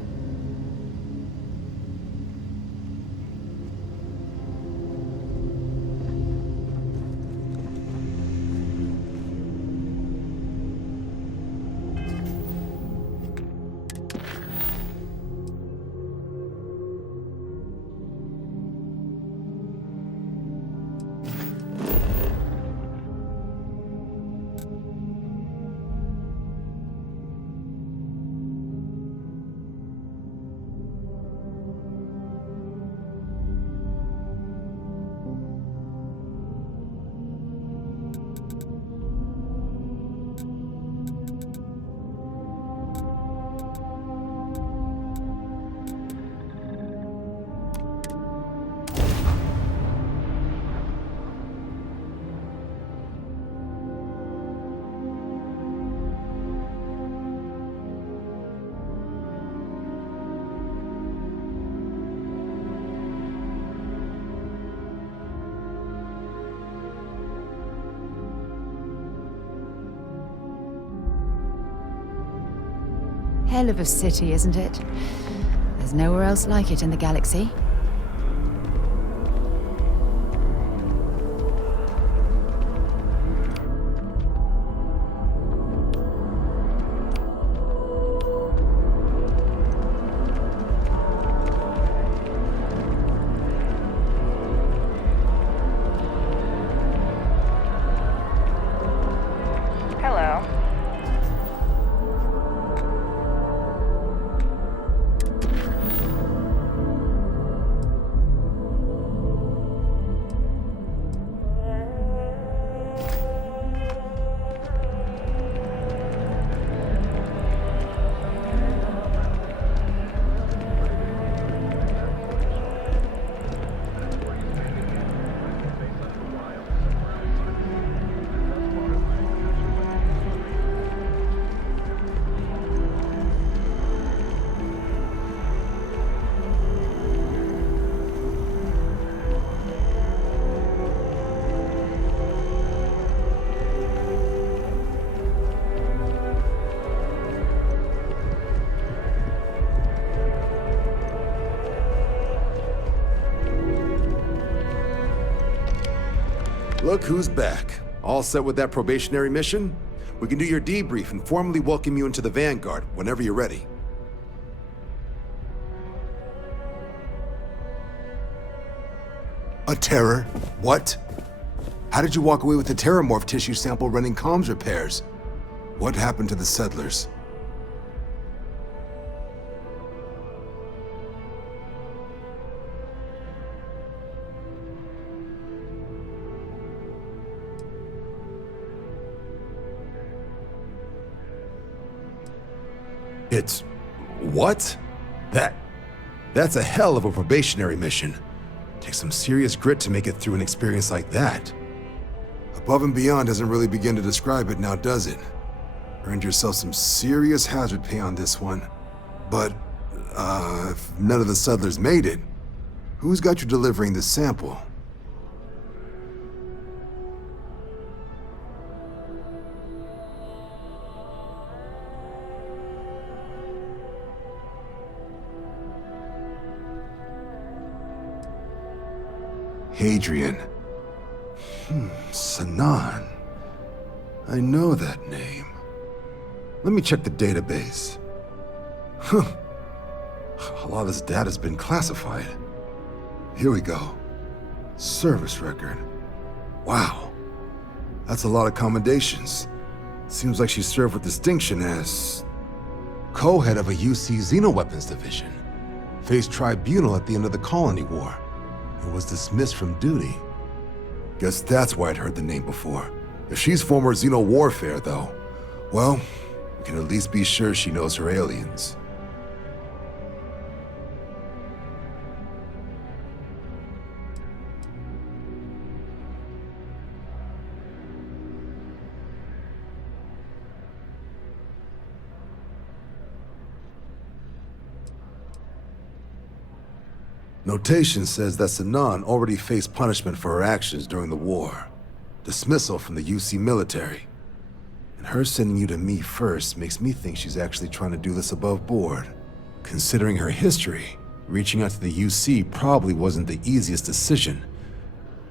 Hell of a city, isn't it? There's nowhere else like it in the galaxy. Hello. Look who's back. All set with that probationary mission? We can do your debrief and formally welcome you into the Vanguard whenever you're ready. A terror? What? How did you walk away with the terramorph tissue sample running comms repairs? What happened to the settlers? It's... what? That's a hell of a probationary mission. Takes some serious grit to make it through an experience like that. Above and beyond doesn't really begin to describe it now, does it? Earned yourself some serious hazard pay on this one. But, if none of the settlers made it, who's got you delivering the sample? Hadrian. Sanan. I know that name. Let me check the database. Huh. A lot of this data's been classified. Here we go. Service record. Wow. That's a lot of commendations. Seems like she served with distinction as co-head of a UC Xenoweapons division. Faced tribunal at the end of the Colony War. And was dismissed from duty. Guess that's why I'd heard the name before. If she's former Xeno warfare, though, well, we can at least be sure she knows her aliens. Notation says that Sanan already faced punishment for her actions during the war. Dismissal from the UC military. And her sending you to me first makes me think she's actually trying to do this above board. Considering her history, reaching out to the UC probably wasn't the easiest decision,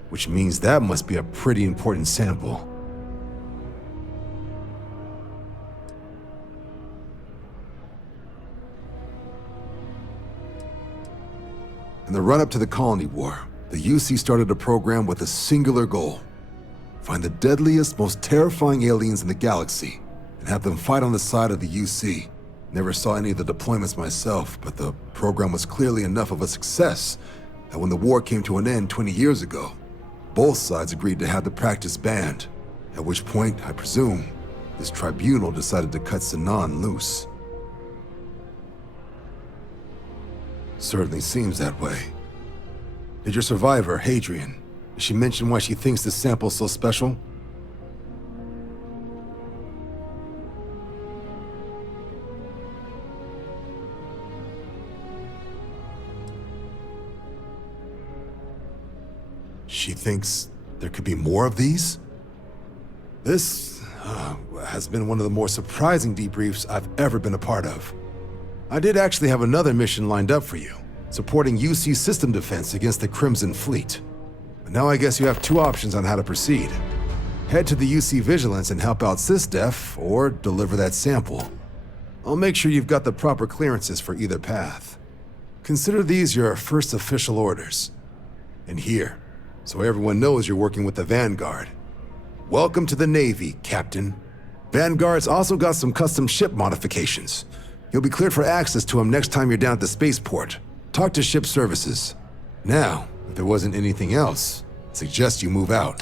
which means that must be a pretty important sample. In the run-up to the Colony War, the UC started a program with a singular goal: find the deadliest, most terrifying aliens in the galaxy and have them fight on the side of the UC. Never saw any of the deployments myself, but the program was clearly enough of a success that when the war came to an end 20 years ago, both sides agreed to have the practice banned, at which point, I presume, this tribunal decided to cut Sinan loose. Certainly seems that way. Did your survivor, Hadrian, did she mention why she thinks this sample's so special? She thinks there could be more of these? This has been one of the more surprising debriefs I've ever been a part of. I did actually have another mission lined up for you, supporting UC system defense against the Crimson Fleet. But now I guess you have two options on how to proceed. Head to the UC Vigilance and help out SysDef, or deliver that sample. I'll make sure you've got the proper clearances for either path. Consider these your first official orders. And here, so everyone knows you're working with the Vanguard. Welcome to the Navy, Captain. Vanguard's also got some custom ship modifications. You'll be cleared for access to them next time you're down at the spaceport. Talk to ship services. Now, if there wasn't anything else, I suggest you move out.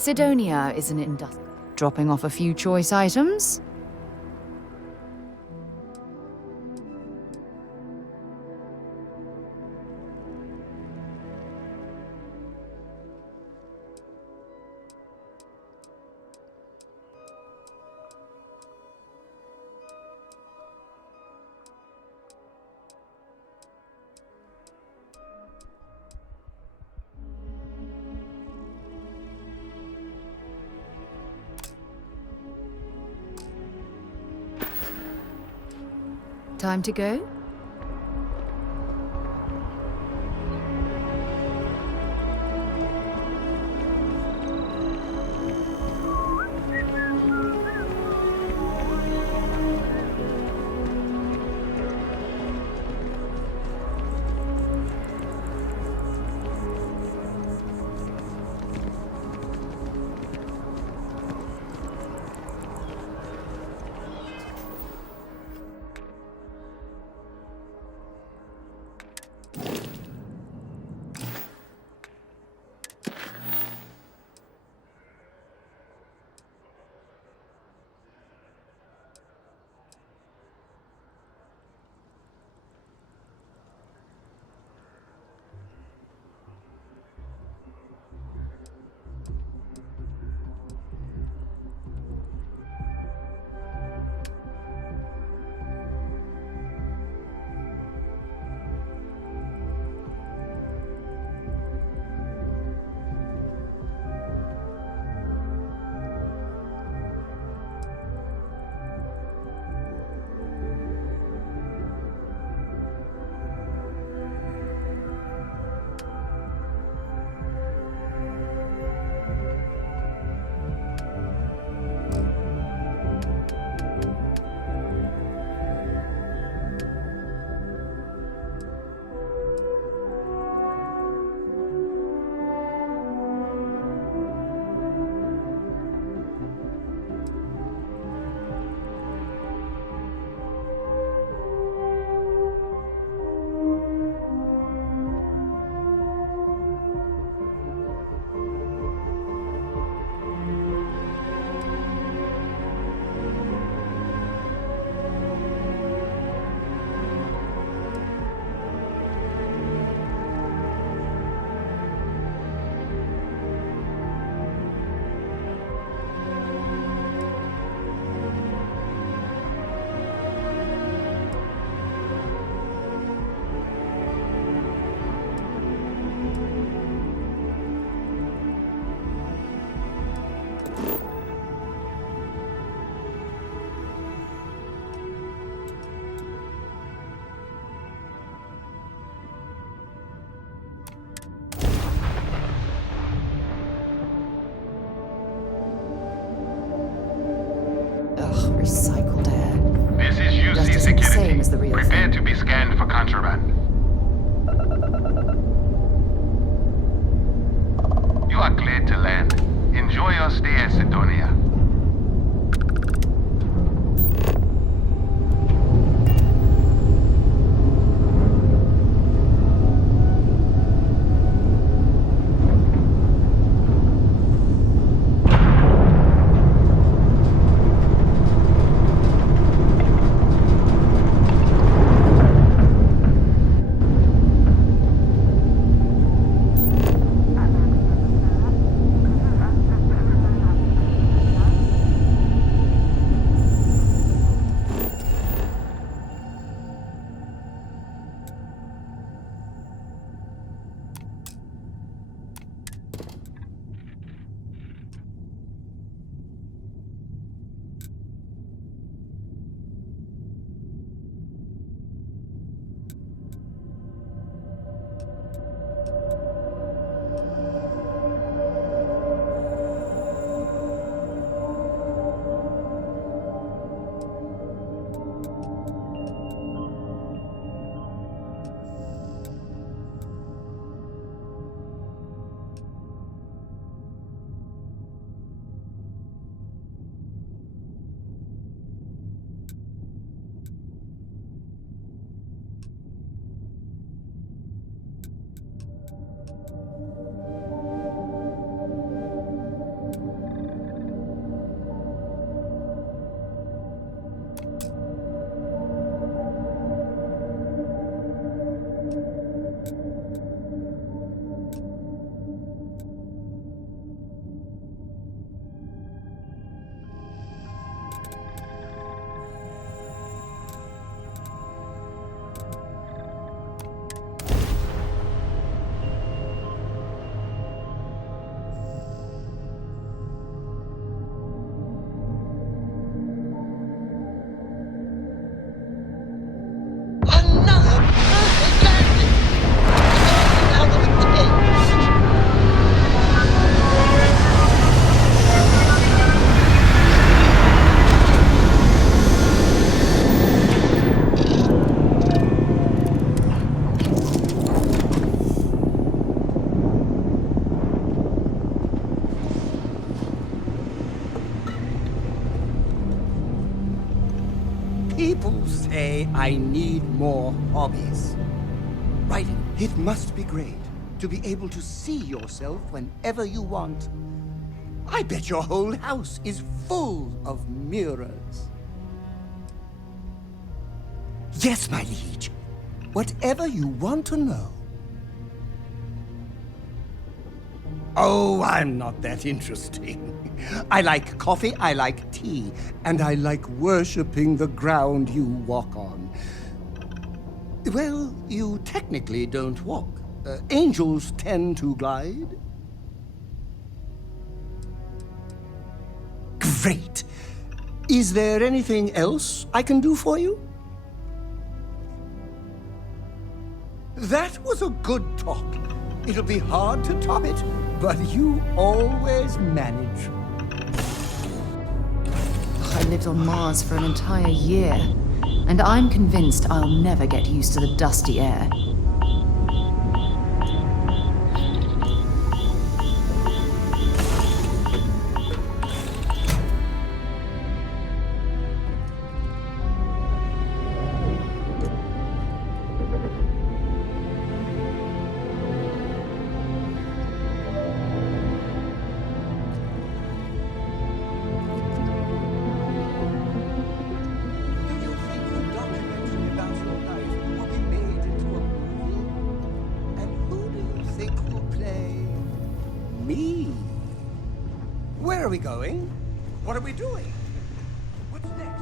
Sidonia is an industrial. Dropping off a few choice items. Time to go? pay. I need more hobbies. Writing. It must be great to be able to see yourself whenever you want. I bet your whole house is full of mirrors. Yes, my liege. Whatever you want to know. Oh, I'm not that interesting. I like coffee, I like tea, and I like worshipping the ground you walk on. Well, you technically don't walk. Angels tend to glide. Great! Is there anything else I can do for you? That was a good talk. It'll be hard to top it, but you always manage. I lived on Mars for an entire year, and I'm convinced I'll never get used to the dusty air. Where are we going? What are we doing? What's next?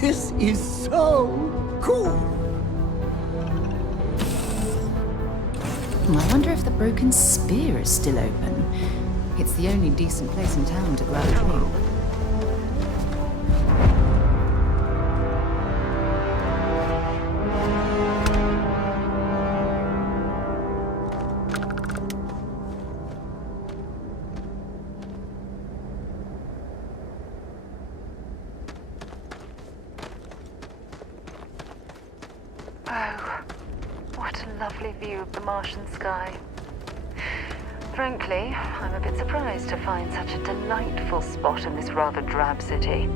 This is so cool! I wonder if the broken spear is still open. It's the only decent place in town to grab a drink. lovely view of the Martian sky. Frankly, I'm a bit surprised to find such a delightful spot in this rather drab city.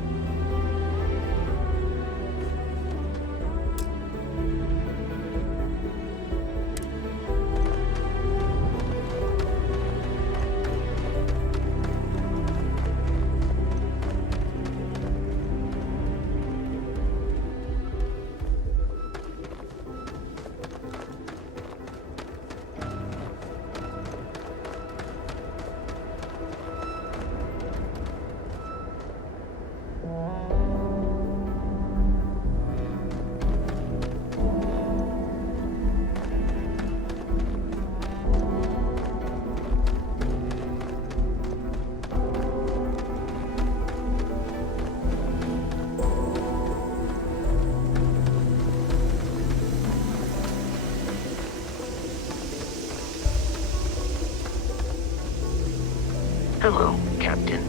Hello, Captain.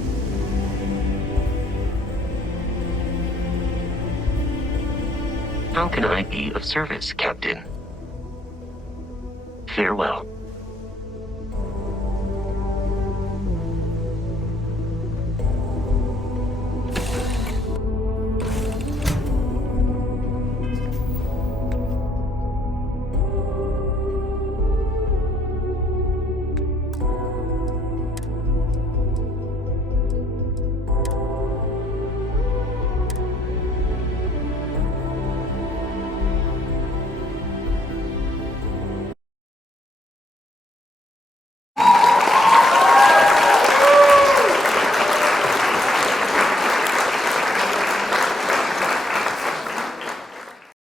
How can I be of service, Captain? Farewell.